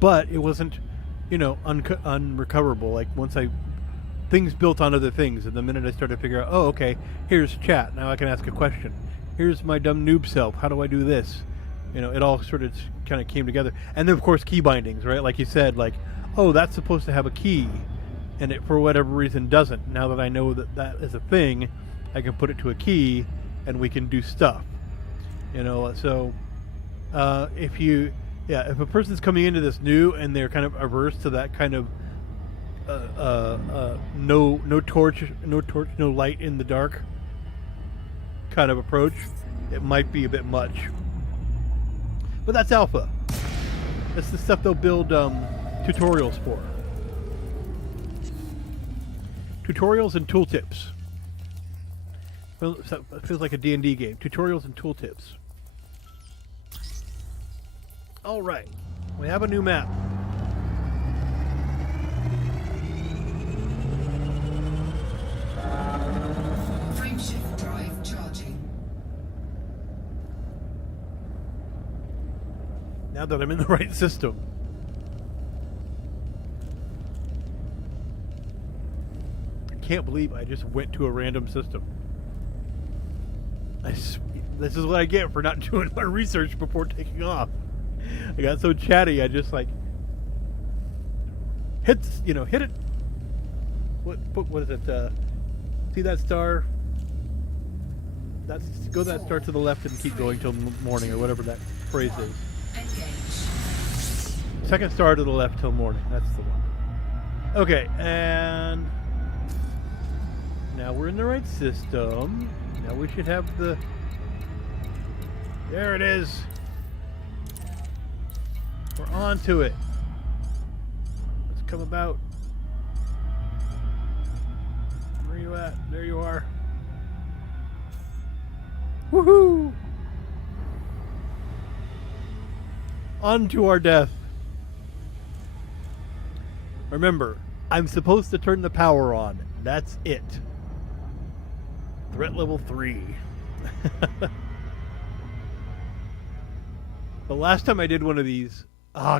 but it wasn't, unrecoverable. Like once things built on other things, and the minute I started to figure out, oh, okay, here's chat. Now I can ask a question. Here's my dumb noob self. How do I do this? It all sort of kind of came together. And then, of course, key bindings, right? Like you said, like, oh, that's supposed to have a key, and it, for whatever reason, doesn't. Now that I know that is a thing, I can put it to a key, and we can do stuff. So if a person's coming into this new and they're kind of averse to that kind of no torch, no light in the dark kind of approach, it might be a bit much. But that's alpha. That's the stuff they'll build tutorials for. Tutorials and tooltips. It feels like a D&D game. Tutorials and tooltips. All right, we have a new map. Frameshift drive charging. Now that I'm in the right system. I can't believe I just went to a random system. This is what I get for not doing my research before taking off. I got so chatty, I just like hit it. What is it? See that star? Go that star to the left and keep going till morning, or whatever that phrase is. Engage. Second star to the left till morning. That's the one. Okay, and now we're in the right system. Now we should have the. There it is. We're on to it. Let's come about. Where are you at? There you are. Woohoo! On to our death. Remember, I'm supposed to turn the power on. That's it. Threat level 3. The last time I did one of these...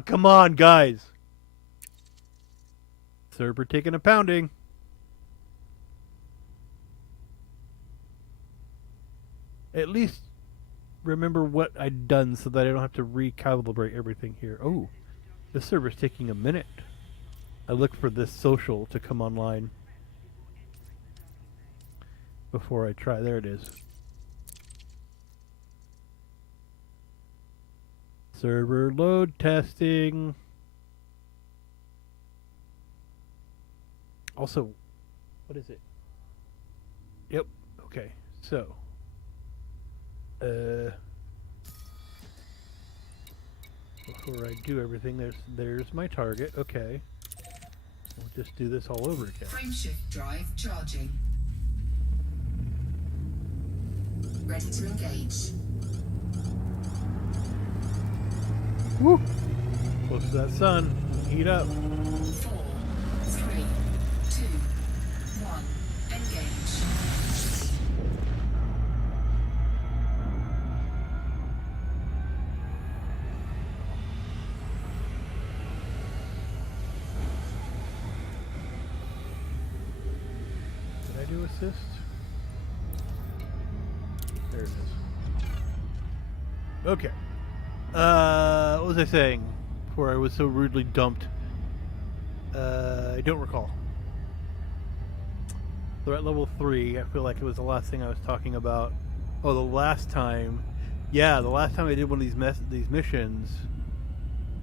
come on, guys. Server taking a pounding. At least remember what I'd done so that I don't have to recalibrate everything here. Oh, this server's taking a minute. I looked for this social to come online before I try. There it is. Server load testing. Also, what is it? Yep. Okay. So, before I do everything, there's my target. Okay. We'll just do this all over again. Frameshift drive charging. Ready to engage. Woo! Close to that sun. Heat up. 4, 3, 2, 1. Engage. Did I do assist? There it is. Okay. What was I saying before I was so rudely dumped? I don't recall. Threat level 3, I feel like it was the last thing I was talking about. Oh, the last time. Yeah, the last time I did one of these missions,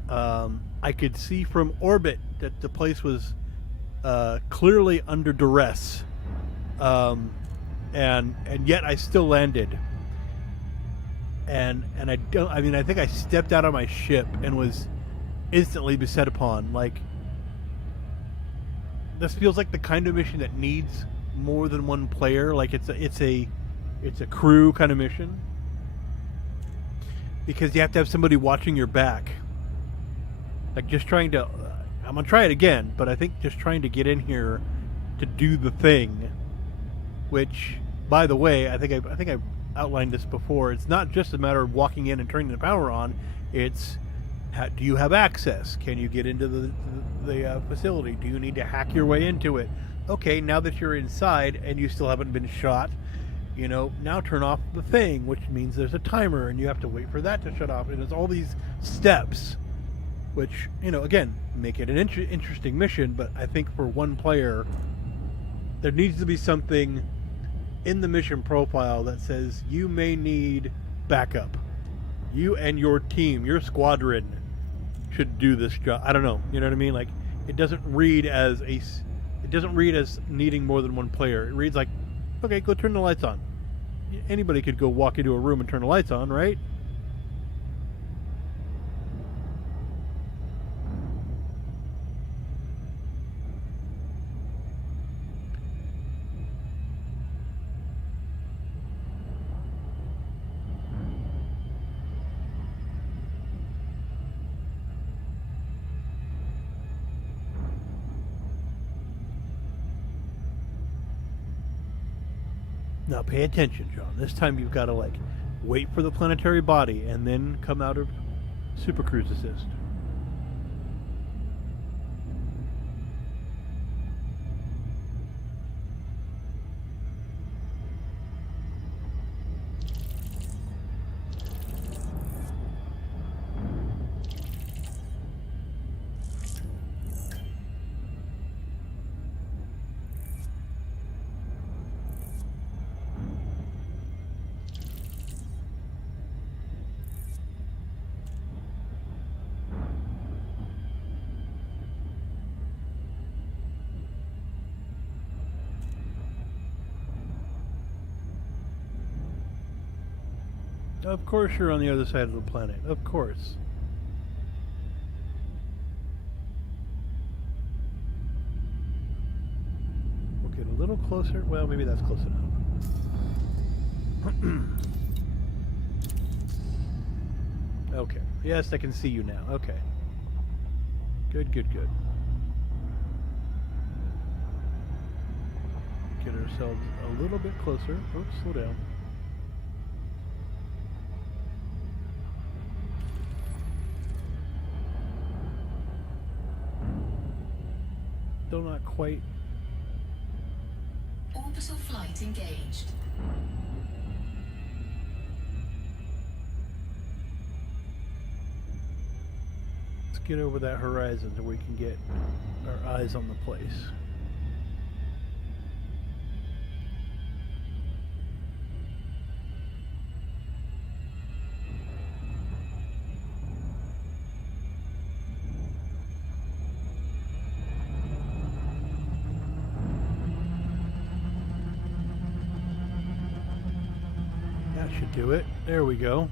I could see from orbit that the place was clearly under duress. And yet I still landed. And I think I stepped out of my ship and was instantly beset upon. Like, this feels like the kind of mission that needs more than one player. Like it's a crew kind of mission. because you have to have somebody watching your back. Like just trying to, I'm gonna try it again, but I think just trying to get in here to do the thing, which, by the way, I think I outlined this before. It's not just a matter of walking in and turning the power on. It's do you have access? Can you get into the facility? Do you need to hack your way into it? Okay, now that you're inside and you still haven't been shot, you know, now turn off the thing, which means there's a timer and you have to wait for that to shut off. And it's all these steps, which, you know, again, make it an interesting mission. But I think for one player, there needs to be something in the mission profile that says you may need backup. You and your team, your squadron, should do this job. I don't know. You know what I mean? Like, it doesn't read as needing more than one player. It reads like, okay, go turn the lights on. Anybody could go walk into a room and turn the lights on, right? Now pay attention, John. This time you've got to, like, wait for the planetary body and then come out of Super Cruise Assist. Of course you're on the other side of the planet. Of course. We'll get a little closer. Well, maybe that's close enough. Okay. Yes, I can see you now. Okay. Good, good, good. Get ourselves a little bit closer. Oops, slow down. Still not quite. Orbital flight engaged. Let's get over that horizon so we can get our eyes on the place. Should do it. There we go.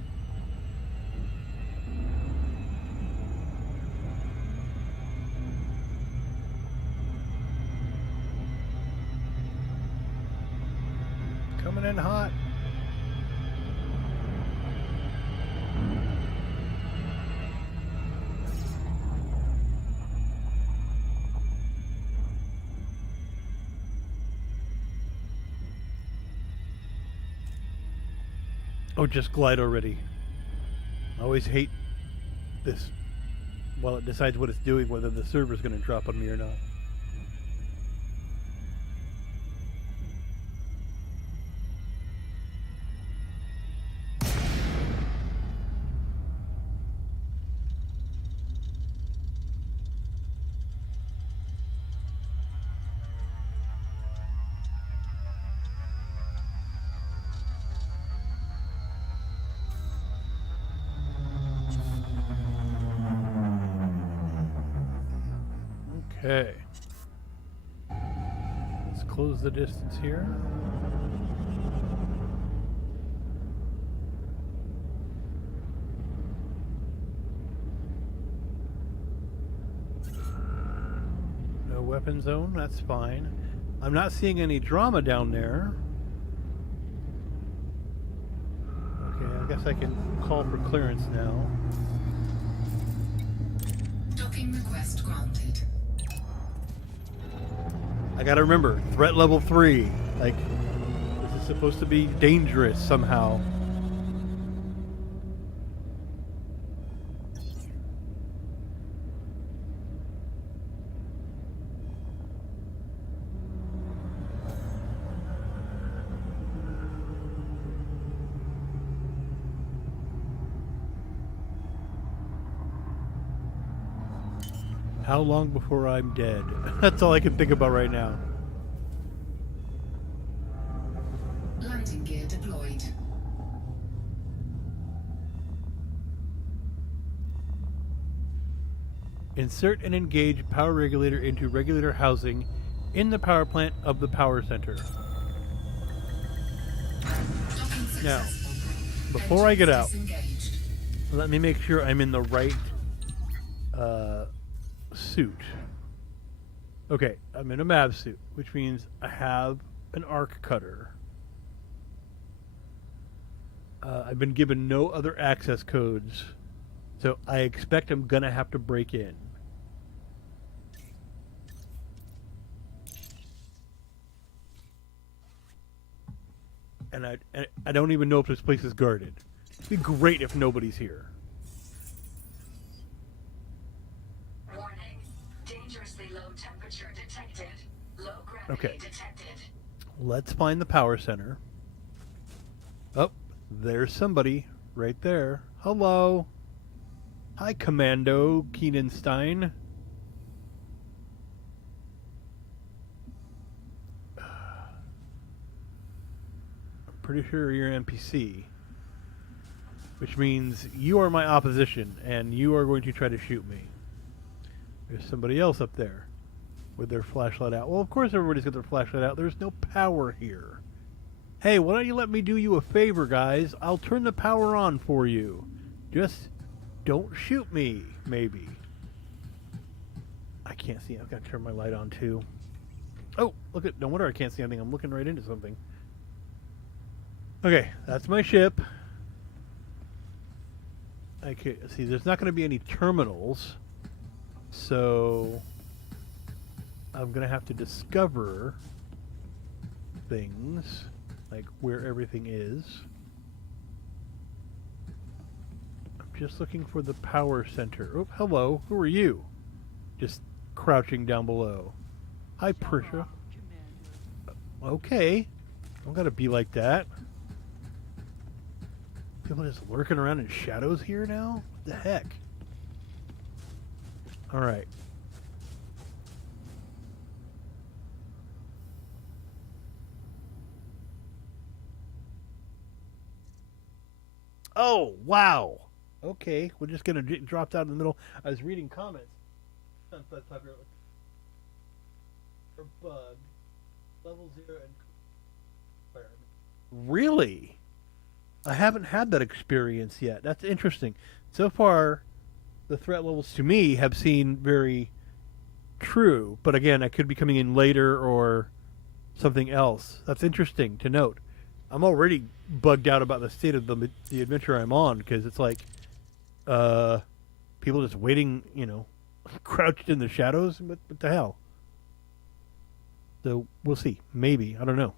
Coming in hot. Oh, just glide already. I always hate this while it decides what it's doing, whether the server's going to drop on me or not. Okay. Let's close the distance here. No weapon zone, that's fine. I'm not seeing any drama down there. Okay, I've guess I can call for clearance now. Docking request granted. I gotta remember, threat level 3. Like, this is supposed to be dangerous somehow. How long before I'm dead? That's all I can think about right now. Landing gear deployed. Insert and engage power regulator into regulator housing in the power plant of the power center. Docking Now, successful. before I get out, Disengaged. let me make sure I'm in the right suit. Okay, I'm in a MAV suit, which means I have an arc cutter. I've been given no other access codes, so I expect I'm gonna have to break in. And I don't even know if this place is guarded. It'd be great if nobody's here. Warning. Dangerously low temperature detected. Low gravity Okay. detected. Let's find the power center. Oh, there's somebody right there. Hello. Hi, Commando Keenenstein. I'm pretty sure you're an NPC. Which means you are my opposition, and you are going to try to shoot me. There's somebody else up there with their flashlight out. Well, of course everybody's got their flashlight out. There's no power here. Hey, why don't you let me do you a favor, guys? I'll turn the power on for you. Just don't shoot me, maybe. I can't see. I've got to turn my light on, too. Oh, look at... No wonder I can't see anything. I'm looking right into something. Okay, that's my ship. Okay, see, there's not going to be any terminals. So... I'm going to have to discover things, like where everything is. I'm just looking for the power center. Oh, hello. Who are you? Just crouching down below. Hi, Prisha. Okay. Don't gotta be like that. People just lurking around in shadows here now? What the heck? Alright. Oh, wow. Okay, we're just gonna drop down in the middle. I was reading comments. For bug, level 0 and really? I haven't had that experience yet. That's interesting. So far, the threat levels to me have seemed very true. But again, I could be coming in later or something else. That's interesting to note. I'm already bugged out about the state of the adventure I'm on, because it's like people just waiting, you know, crouched in the shadows. What the hell? So we'll see. Maybe, I don't know.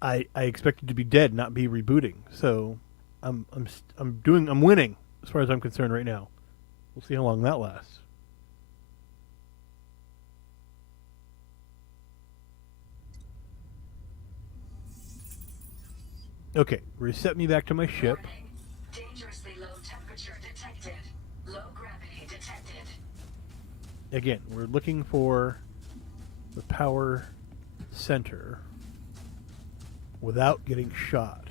I expected to be dead, not be rebooting. So I'm winning as far as I'm concerned right now. We'll see how long that lasts. Okay, reset me back to my ship. Warning. Dangerously low temperature detected. Low gravity detected. Again, we're looking for the power center without getting shot.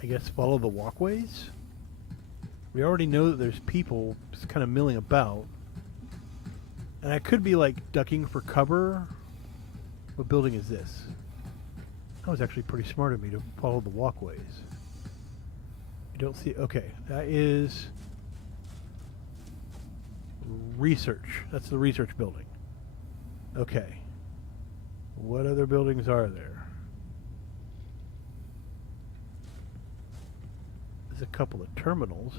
I guess follow the walkways? We already know that there's people just kind of milling about. And I could be like ducking for cover. What building is this? That was actually pretty smart of me to follow the walkways. It don't see. Okay, that is research. That's the research building. Okay. What other buildings are there? There's a couple of terminals.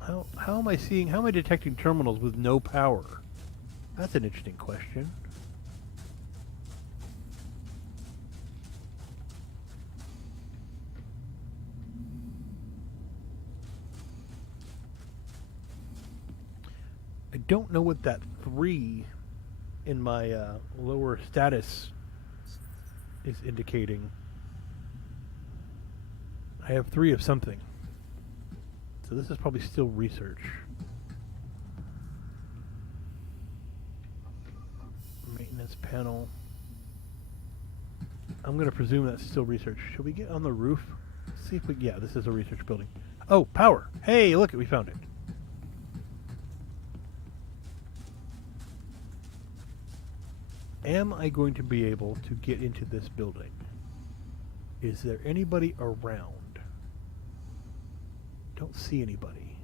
How am I seeing? How am I detecting terminals with no power? That's an interesting question. I don't know what that 3 in my lower status is indicating. I have 3 of something. So this is probably still research. Maintenance panel. I'm going to presume that's still research. Should we get on the roof? See if we... Yeah, this is a research building. Oh, power! Hey, look, we found it. Am I going to be able to get into this building? Is there anybody around? Don't see anybody.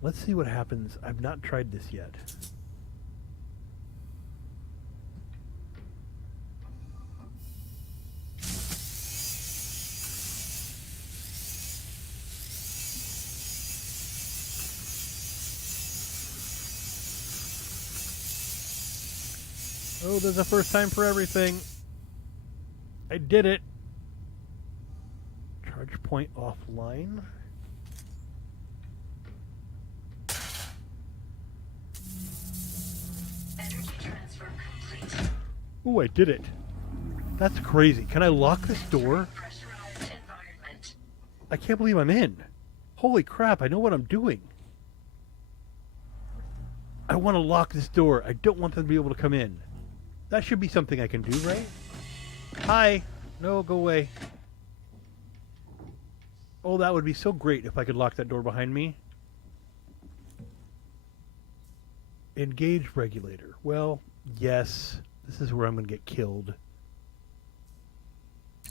Let's see what happens. I've not tried this yet. Oh, there's a first time for everything. I did it. Charge point offline. Energy transfer complete. Ooh, I did it. That's crazy. Can I lock this door? Pressurized environment. I can't believe I'm in. Holy crap, I know what I'm doing. I want to lock this door. I don't want them to be able to come in. That should be something I can do, right? Hi. No, go away. Oh, that would be so great if I could lock that door behind me. Engage regulator. Well, yes. This is where I'm going to get killed.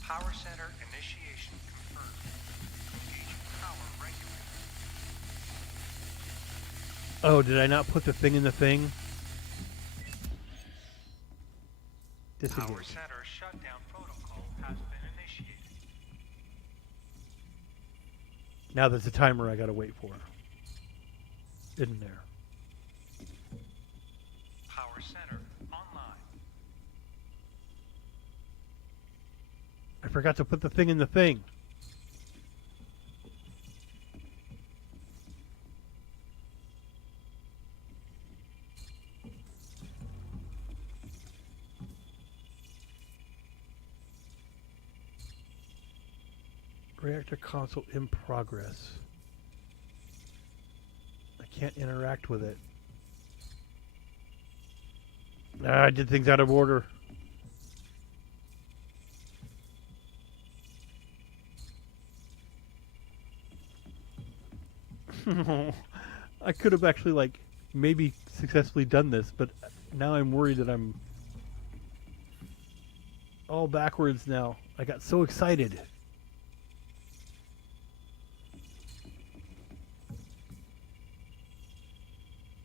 Power center initiation confirmed. Engaging power regulator. Oh, did I not put the thing in the thing? Power Disengage. center shutdown protocol has been initiated. Now there's a timer I gotta wait for. Isn't there? Power center online. I forgot to put the thing in the thing. Reactor console in progress. I can't interact with it. I did things out of order. I could have actually, like, maybe successfully done this, but now I'm worried that I'm all backwards now. I got so excited.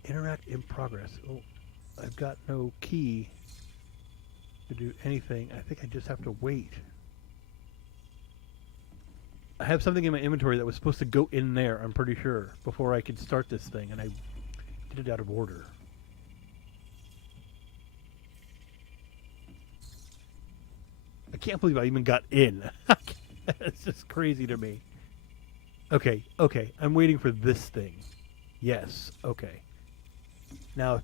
Interact in progress. Oh, I've got no key to do anything. I think I just have to wait. I have something in my inventory that was supposed to go in there, I'm pretty sure, before I could start this thing, and I did it out of order. I can't believe I even got in. It's just crazy to me. Okay, okay, I'm waiting for this thing. Yes, okay. Now,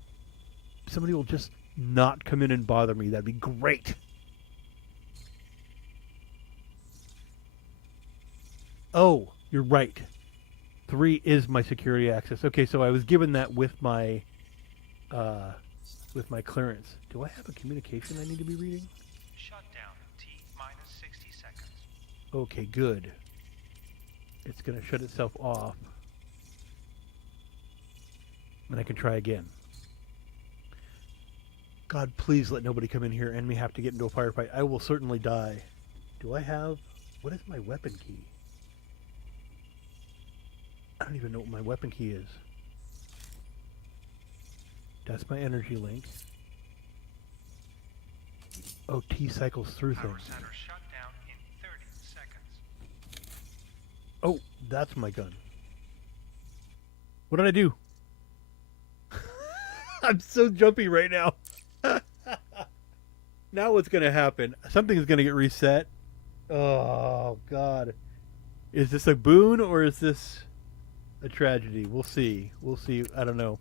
if somebody will just not come in and bother me, that'd be great. Oh, you're right. 3 is my security access. Okay, so I was given that with my clearance. Do I have a communication I need to be reading? Shutdown T minus 60 seconds. Okay, good. It's going to shut itself off. And I can try again. God, please let nobody come in here and me have to get into a firefight. I will certainly die. Do I have What is my weapon key? I don't even know what my weapon key is. That's my energy link. Oh, T cycles through Power things. center shut down in 30 seconds. Oh, that's my gun. What did I do? I'm so jumpy right now. Now what's going to happen? Something's going to get reset. Oh, God. Is this a boon or is this a tragedy? We'll see. We'll see. I don't know.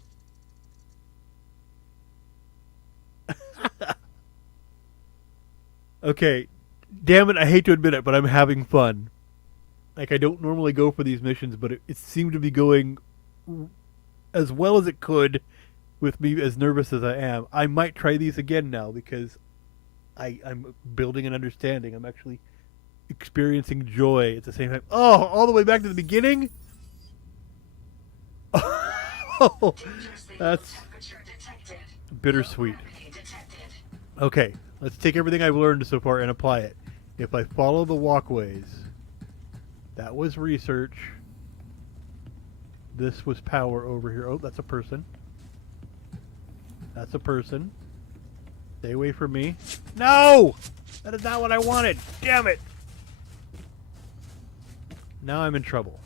Okay. Damn it, I hate to admit it, but I'm having fun. Like, I don't normally go for these missions, but it seemed to be going as well as it could with me as nervous as I am. I might try these again now because I'm building an understanding. I'm actually experiencing joy at the same time. Oh, all the way back to the beginning? Oh, that's bittersweet. Okay, let's take everything I've learned so far and apply it. If I follow the walkways, that was research. This was power over here. Oh, that's a person. That's a person. Stay away from me. No! That is not what I wanted. Damn it! Now I'm in trouble.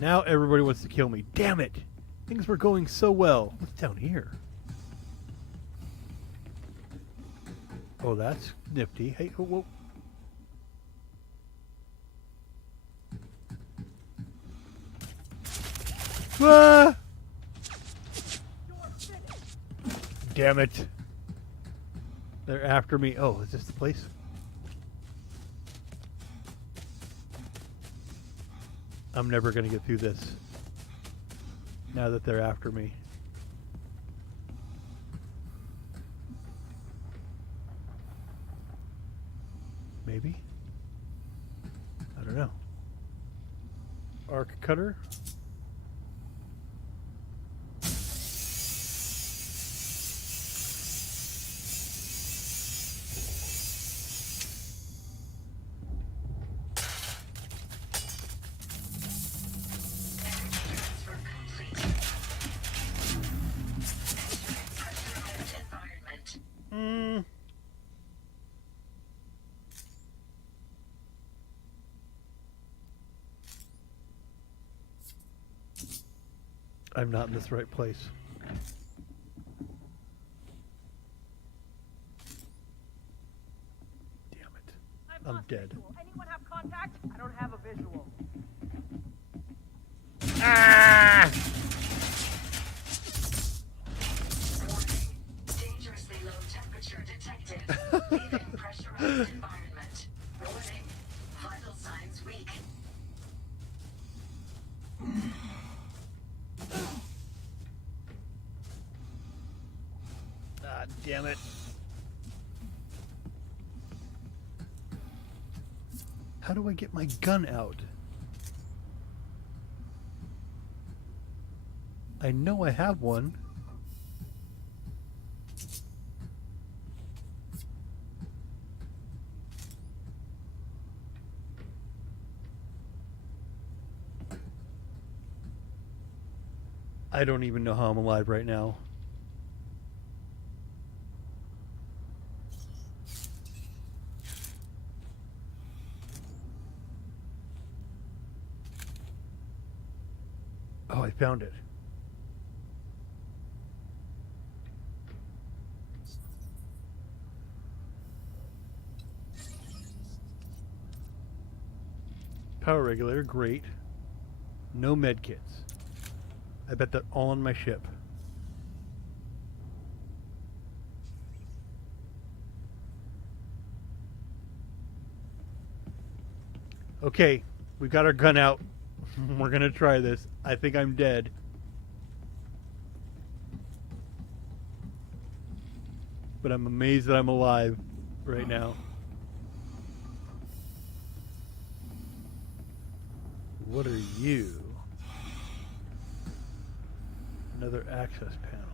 Now everybody wants to kill me. Damn it! Things were going so well. What's down here? Oh, that's nifty. Hey, oh, whoa. Ah! Damn it. They're after me. Oh, is this the place? I'm never going to get through this. Now that they're after me. Maybe? I don't know. Arc cutter? I'm not in this right place. Damn it. I'm dead. Anyone have contact? I don't have a visual. Ah! Warning. Dangerously low temperature detected. Leaving pressurized environment. Warning. Vital signs weak. Ah, damn it. How do I get my gun out? I know I have one. I don't even know how I'm alive right now. Oh, I found it. Power regulator, great. No med kits. I bet they're all on my ship. Okay, we got our gun out. We're gonna try this. I think I'm dead. But I'm amazed that I'm alive right now. What are you? Another access panel.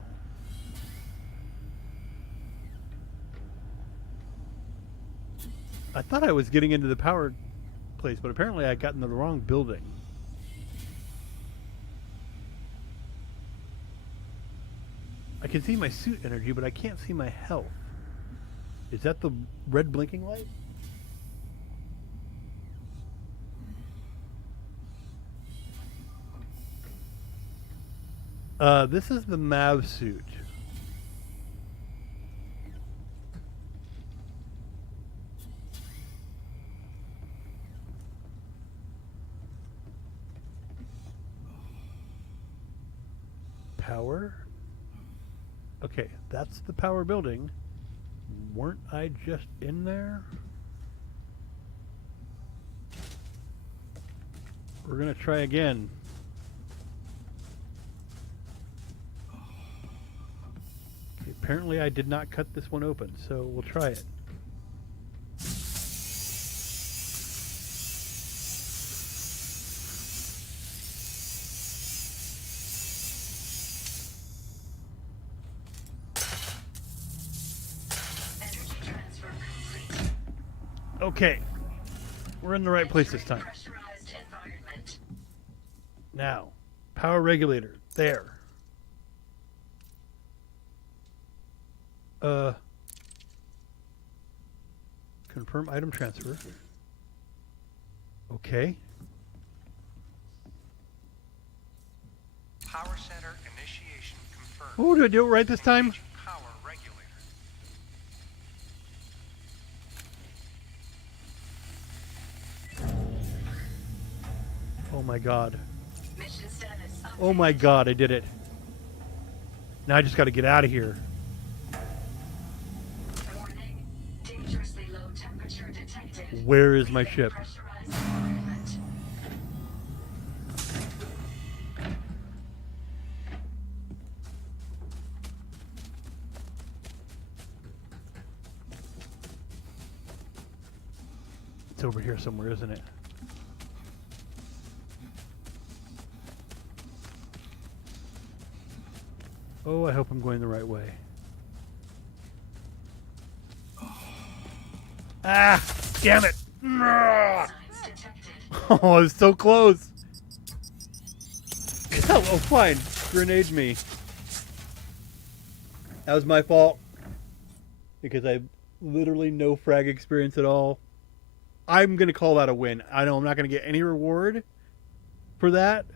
I thought I was getting into the power place, but apparently I got into the wrong building. I can see my suit energy, but I can't see my health. Is that the red blinking light? This is the MAV suit. Power? Okay, that's the power building. Weren't I just in there? We're gonna try again. Okay, apparently I did not cut this one open, so we'll try it. Energy transfer complete. Okay, we're in the right place this time. Pressurized environment. Now, power regulator, there. Confirm item transfer. Okay. Power center initiation confirmed. Oh, did I do it right this time? Engaging power regulator. Oh my god. Mission status update. Oh my god, I did it. Now I just gotta get out of here. Warning. Dangerously low temperature detected. Where is my ship? Pressurized environment. It's over here somewhere, isn't it? Oh, I hope I'm going the right way. Ah! Damn it! Signs detected. Oh, I was so close! Oh, fine. Grenade me. That was my fault. Because I have literally no frag experience at all. I'm going to call that a win. I know I'm not going to get any reward for that.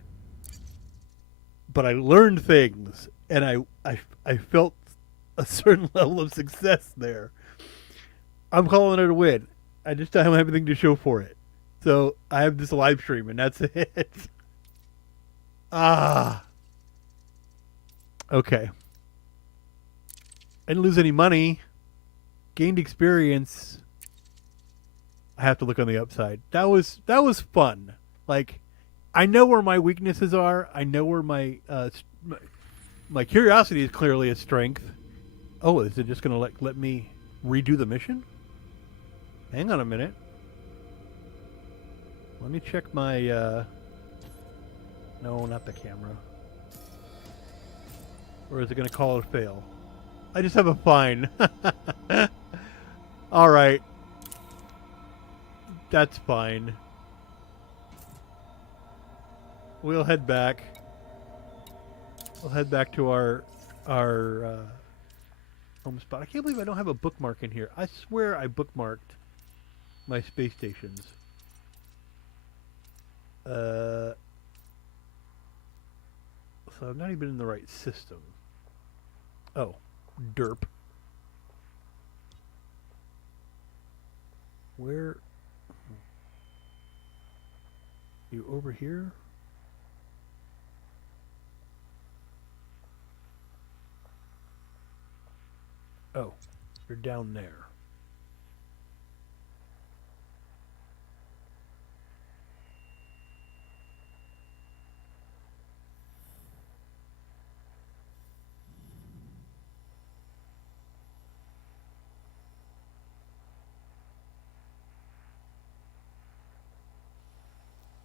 But I learned things. And I felt a certain level of success there. I'm calling it a win. I just don't have anything to show for it. So I have this live stream and that's it. Ah. Okay. I didn't lose any money. Gained experience. I have to look on the upside. That was fun. Like, I know where my weaknesses are. I know where my curiosity is clearly a strength. Oh, is it just going to let me redo the mission? Hang on a minute. Let me check my, no, not the camera. Or is it going to call it a fail? I just have a fine. Alright. That's fine. We'll head back. We'll head back to our home spot. I can't believe I don't have a bookmark in here. I swear I bookmarked my space stations. So I'm not even in the right system. Oh, derp. Where? You over here? Oh, you're down there.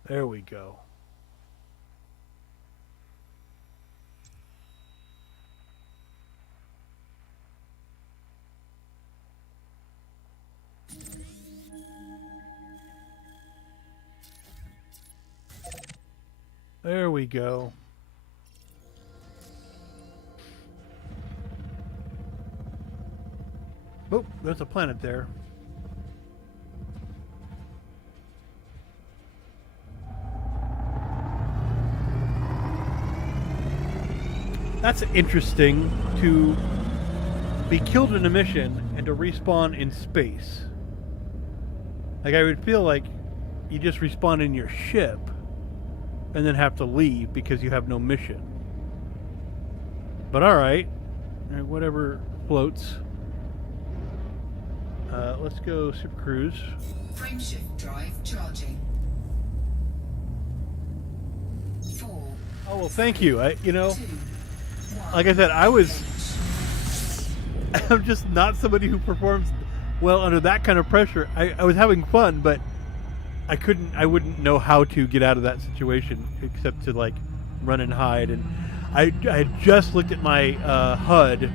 There we go. There we go. Oh, there's a planet there. That's interesting, to be killed in a mission and to respawn in space. Like, I would feel like you just respawn in your ship and then have to leave because you have no mission. But alright. Whatever floats. Let's go Super Cruise. Frameshift drive charging. 4. Oh, well, thank you. You know, 2. 1. like I said, I'm just not somebody who performs well under that kind of pressure. I was having fun, but I wouldn't know how to get out of that situation except to, like, run and hide. And I had just looked at my HUD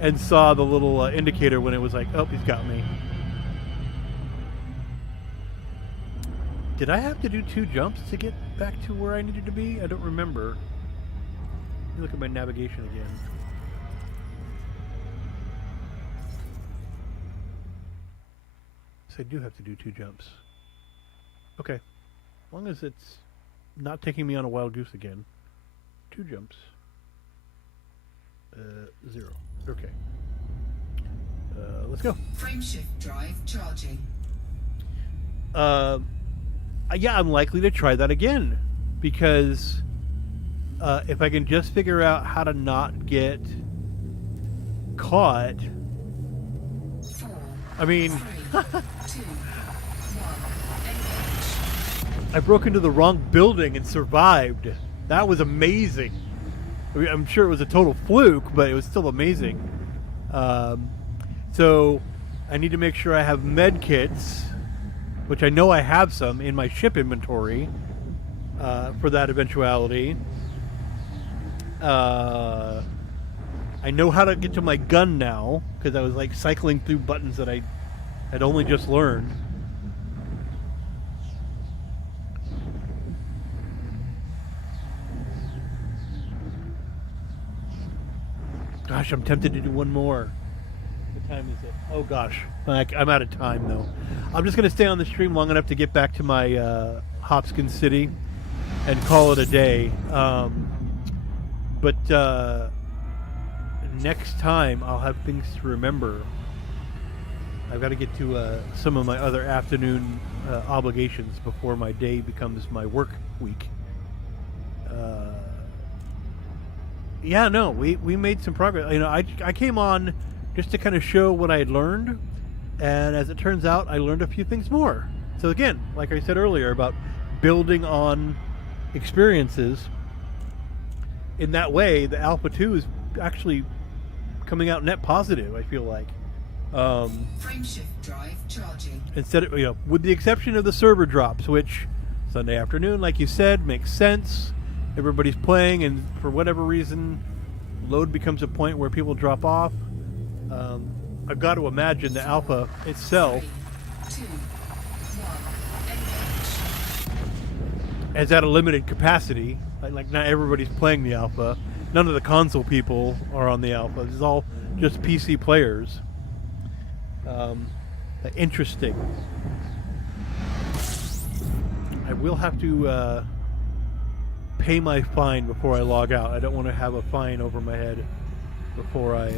and saw the little indicator when it was like, oh, he's got me. Did I have to do 2 jumps to get back to where I needed to be? I don't remember. Let me look at my navigation again. So I do have to do 2 jumps. Okay. As long as it's not taking me on a wild goose again. 2 jumps. 0. Okay. Let's go. Frameshift drive charging. Yeah, I'm likely to try that again. Because if I can just figure out how to not get caught. 4. I mean, 3. 2. 1. I broke into the wrong building and survived. That was amazing. I mean, I'm sure it was a total fluke, but it was still amazing. So I need to make sure I have med kits, which I know I have some in my ship inventory for that eventuality. I know how to get to my gun now because I was like cycling through buttons that I had only just learned. Gosh, I'm tempted to do one more. What time is it? Oh gosh, I'm out of time though. I'm just going to stay on the stream long enough to get back to my Hopkins City and call it a day. But next time I'll have things to remember. I've got to get to some of my other afternoon obligations before my day becomes my work week. Yeah, no, we made some progress. You know, I came on just to kind of show what I had learned, and as it turns out, I learned a few things more. So again, like I said earlier, about building on experiences. In that way, the Alpha 2 is actually coming out net positive, I feel like. Frameshift drive charging. Instead of, you know, with the exception of the server drops, which Sunday afternoon, like you said, makes sense. Everybody's playing, and for whatever reason, load becomes a point where people drop off. I've got to imagine the Alpha itself 3, 2, 1. is at a limited capacity. Like not everybody's playing the Alpha. None of the console people are on the Alpha. This is all just PC players. Interesting. I will have to pay my fine before I log out. I don't want to have a fine over my head before I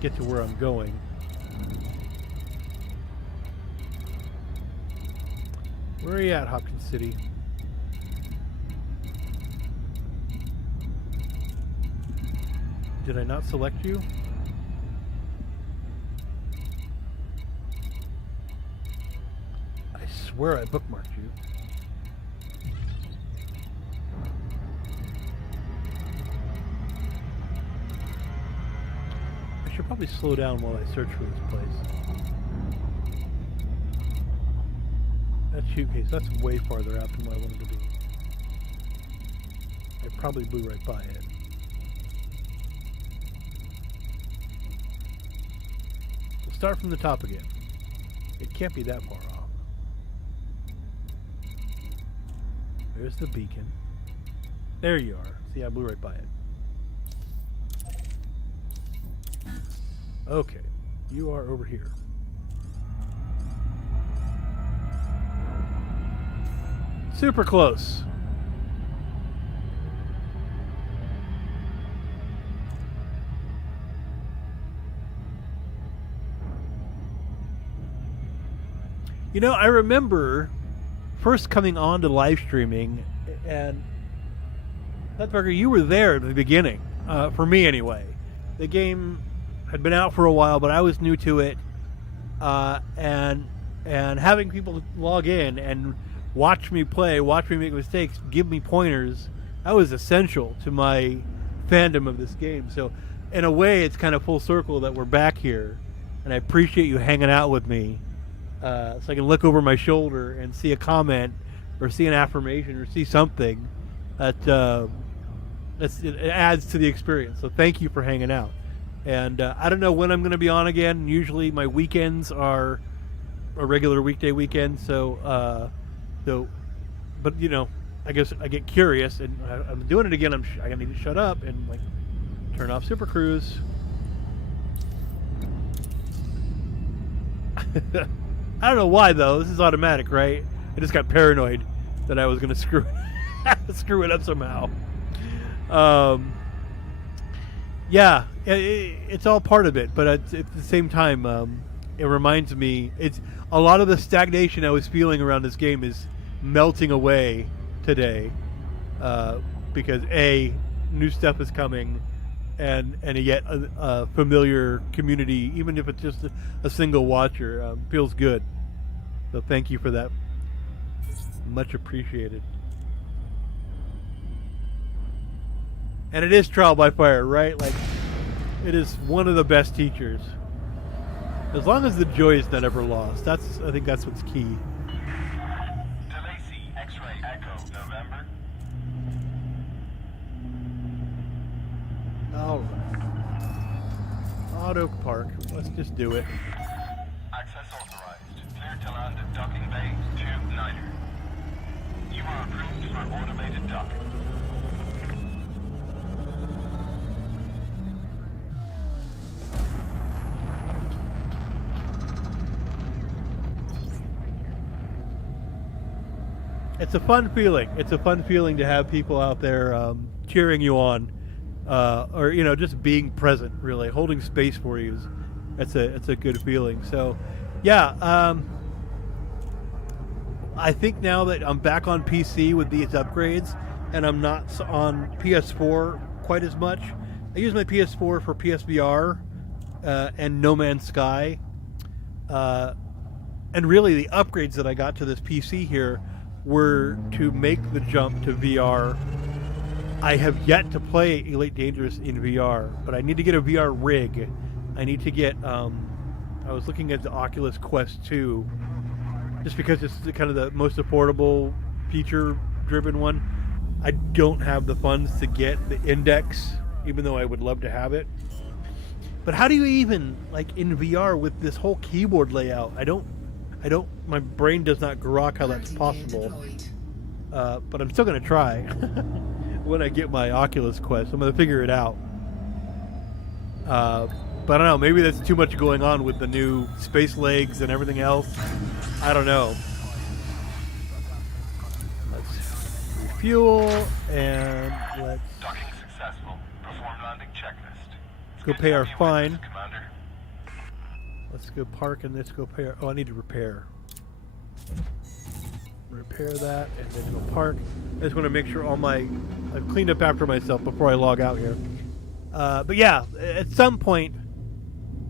get to where I'm going. Where are you at, Hopkins City? Did I not select you? I swear I bookmarked you. I should probably slow down while I search for this place. That suitcase, that's way farther out than what I wanted to be. I probably blew right by it. We'll start from the top again. It can't be that far off. There's the beacon. There you are. See, I blew right by it. Okay. You are over here. Super close. You know, I remember first coming on to live streaming, and Petberger, you were there at the beginning, for me anyway. The game had been out for a while, but I was new to it, and having people log in and watch me play, watch me make mistakes, give me pointers, that was essential to my fandom of this game. So, in a way, it's kind of full circle that we're back here, and I appreciate you hanging out with me. So I can look over my shoulder and see a comment or see an affirmation or see something that it adds to the experience. So thank you for hanging out. And I don't know when I'm going to be on again. Usually my weekends are a regular weekday weekend. So, but you know, I guess I get curious and I'm doing it again. I need to shut up and like turn off Super Cruise. I don't know why though. This is automatic, right? I just got paranoid that I was going to screw it up somehow. Yeah, it's all part of it, but at the same time, it reminds me. It's a lot of the stagnation I was feeling around this game is melting away today, because new stuff is coming, and yet a familiar community, even if it's just a single watcher, feels good. So thank you for that. Much appreciated. And it is trial by fire, right? Like, it is one of the best teachers. As long as the joy is not ever lost. I think that's what's key. DeLacy, X-ray, Echo, November. All right. Auto park. Let's just do it. Access authorized. Clear to land at docking bay 29er. You are approved for automated docking. It's a fun feeling. It's a fun feeling to have people out there cheering you on, or just being present. Really, holding space for you. It's a good feeling. So, yeah. I think now that I'm back on PC with these upgrades, and I'm not on PS4 quite as much. I use my PS4 for PSVR and No Man's Sky, and really the upgrades that I got to this PC here were to make the jump to VR. I have yet to play Elite Dangerous in VR, but I need to get a VR rig. I need to get, I was looking at the Oculus Quest 2, just because it's kind of the most affordable, feature-driven one. I don't have the funds to get the Index, even though I would love to have it. But how do you even, like, in VR with this whole keyboard layout? My brain does not grok how that's possible. But I'm still going to try when I get my Oculus Quest. I'm going to figure it out. But I don't know, maybe that's too much going on with the new space legs and everything else. I don't know. Let's refuel and let's Docking successful. Perform landing checklist. go pay our fine. Commander. Let's go park and let's go pay our... Oh, I need to repair. Repair that and then go park. I just want to make sure I've cleaned up after myself before I log out here. But yeah, at some point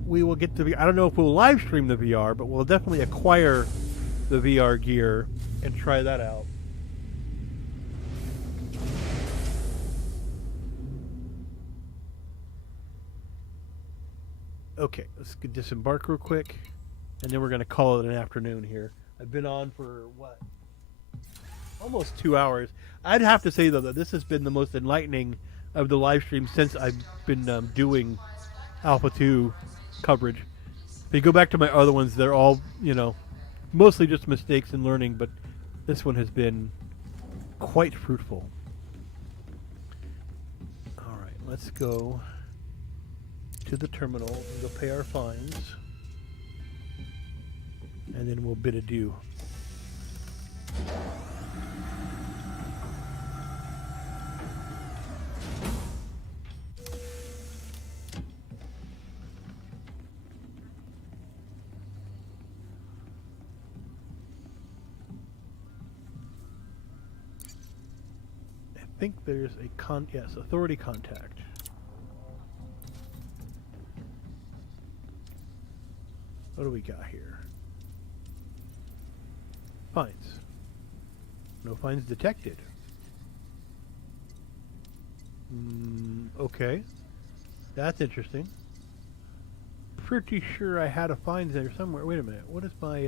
we will get to... I don't know if we'll live stream the VR, but we'll definitely acquire the VR gear and try that out. Okay, let's disembark real quick, and then we're going to call it an afternoon here. I've been on for, what, almost 2 hours. I'd have to say, though, that this has been the most enlightening of the live streams since I've been doing Alpha 2 coverage. If you go back to my other ones, they're all, mostly just mistakes and learning, but this one has been quite fruitful. All right, let's go to the terminal and go pay our fines, and then we'll bid adieu. I think there's a yes, authority contact. What do we got here? Fines. No fines detected. Okay. That's interesting. Pretty sure I had a fines there somewhere. Wait a minute. What is my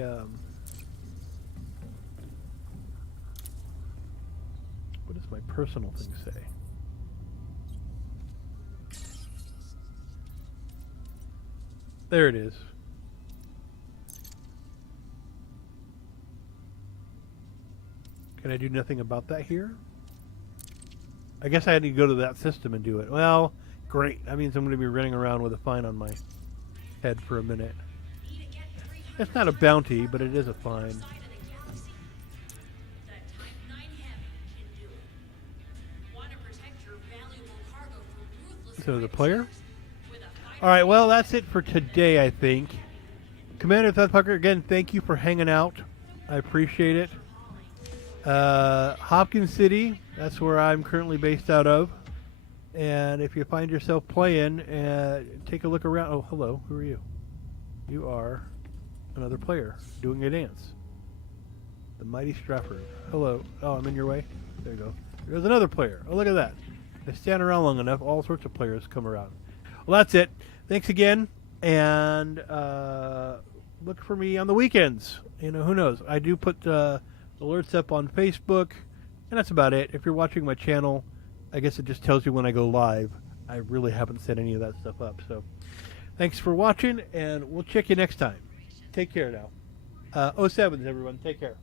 what does my personal thing say? There it is. Can I do nothing about that here? I guess I had to go to that system and do it. Well, great. That means I'm going to be running around with a fine on my head for a minute. It's not a bounty, but it is a fine. So the player? Alright, well, that's it for today, I think. Commander Thudpucker, again, thank you for hanging out. I appreciate it. Hopkins City, that's where I'm currently based out of. And if you find yourself playing, take a look around. Oh, hello. Who are you? You are another player doing a dance. The Mighty Stratford. Hello. Oh, I'm in your way? There you go. There's another player. Oh, look at that. If I stand around long enough, all sorts of players come around. Well, that's it. Thanks again. And look for me on the weekends. You know, who knows? I do put alerts up on Facebook, and that's about it. If you're watching my channel, I guess it just tells you when I go live. I really haven't set any of that stuff up. So thanks for watching, and we'll check you next time. Take care now. 07s, everyone. Take care.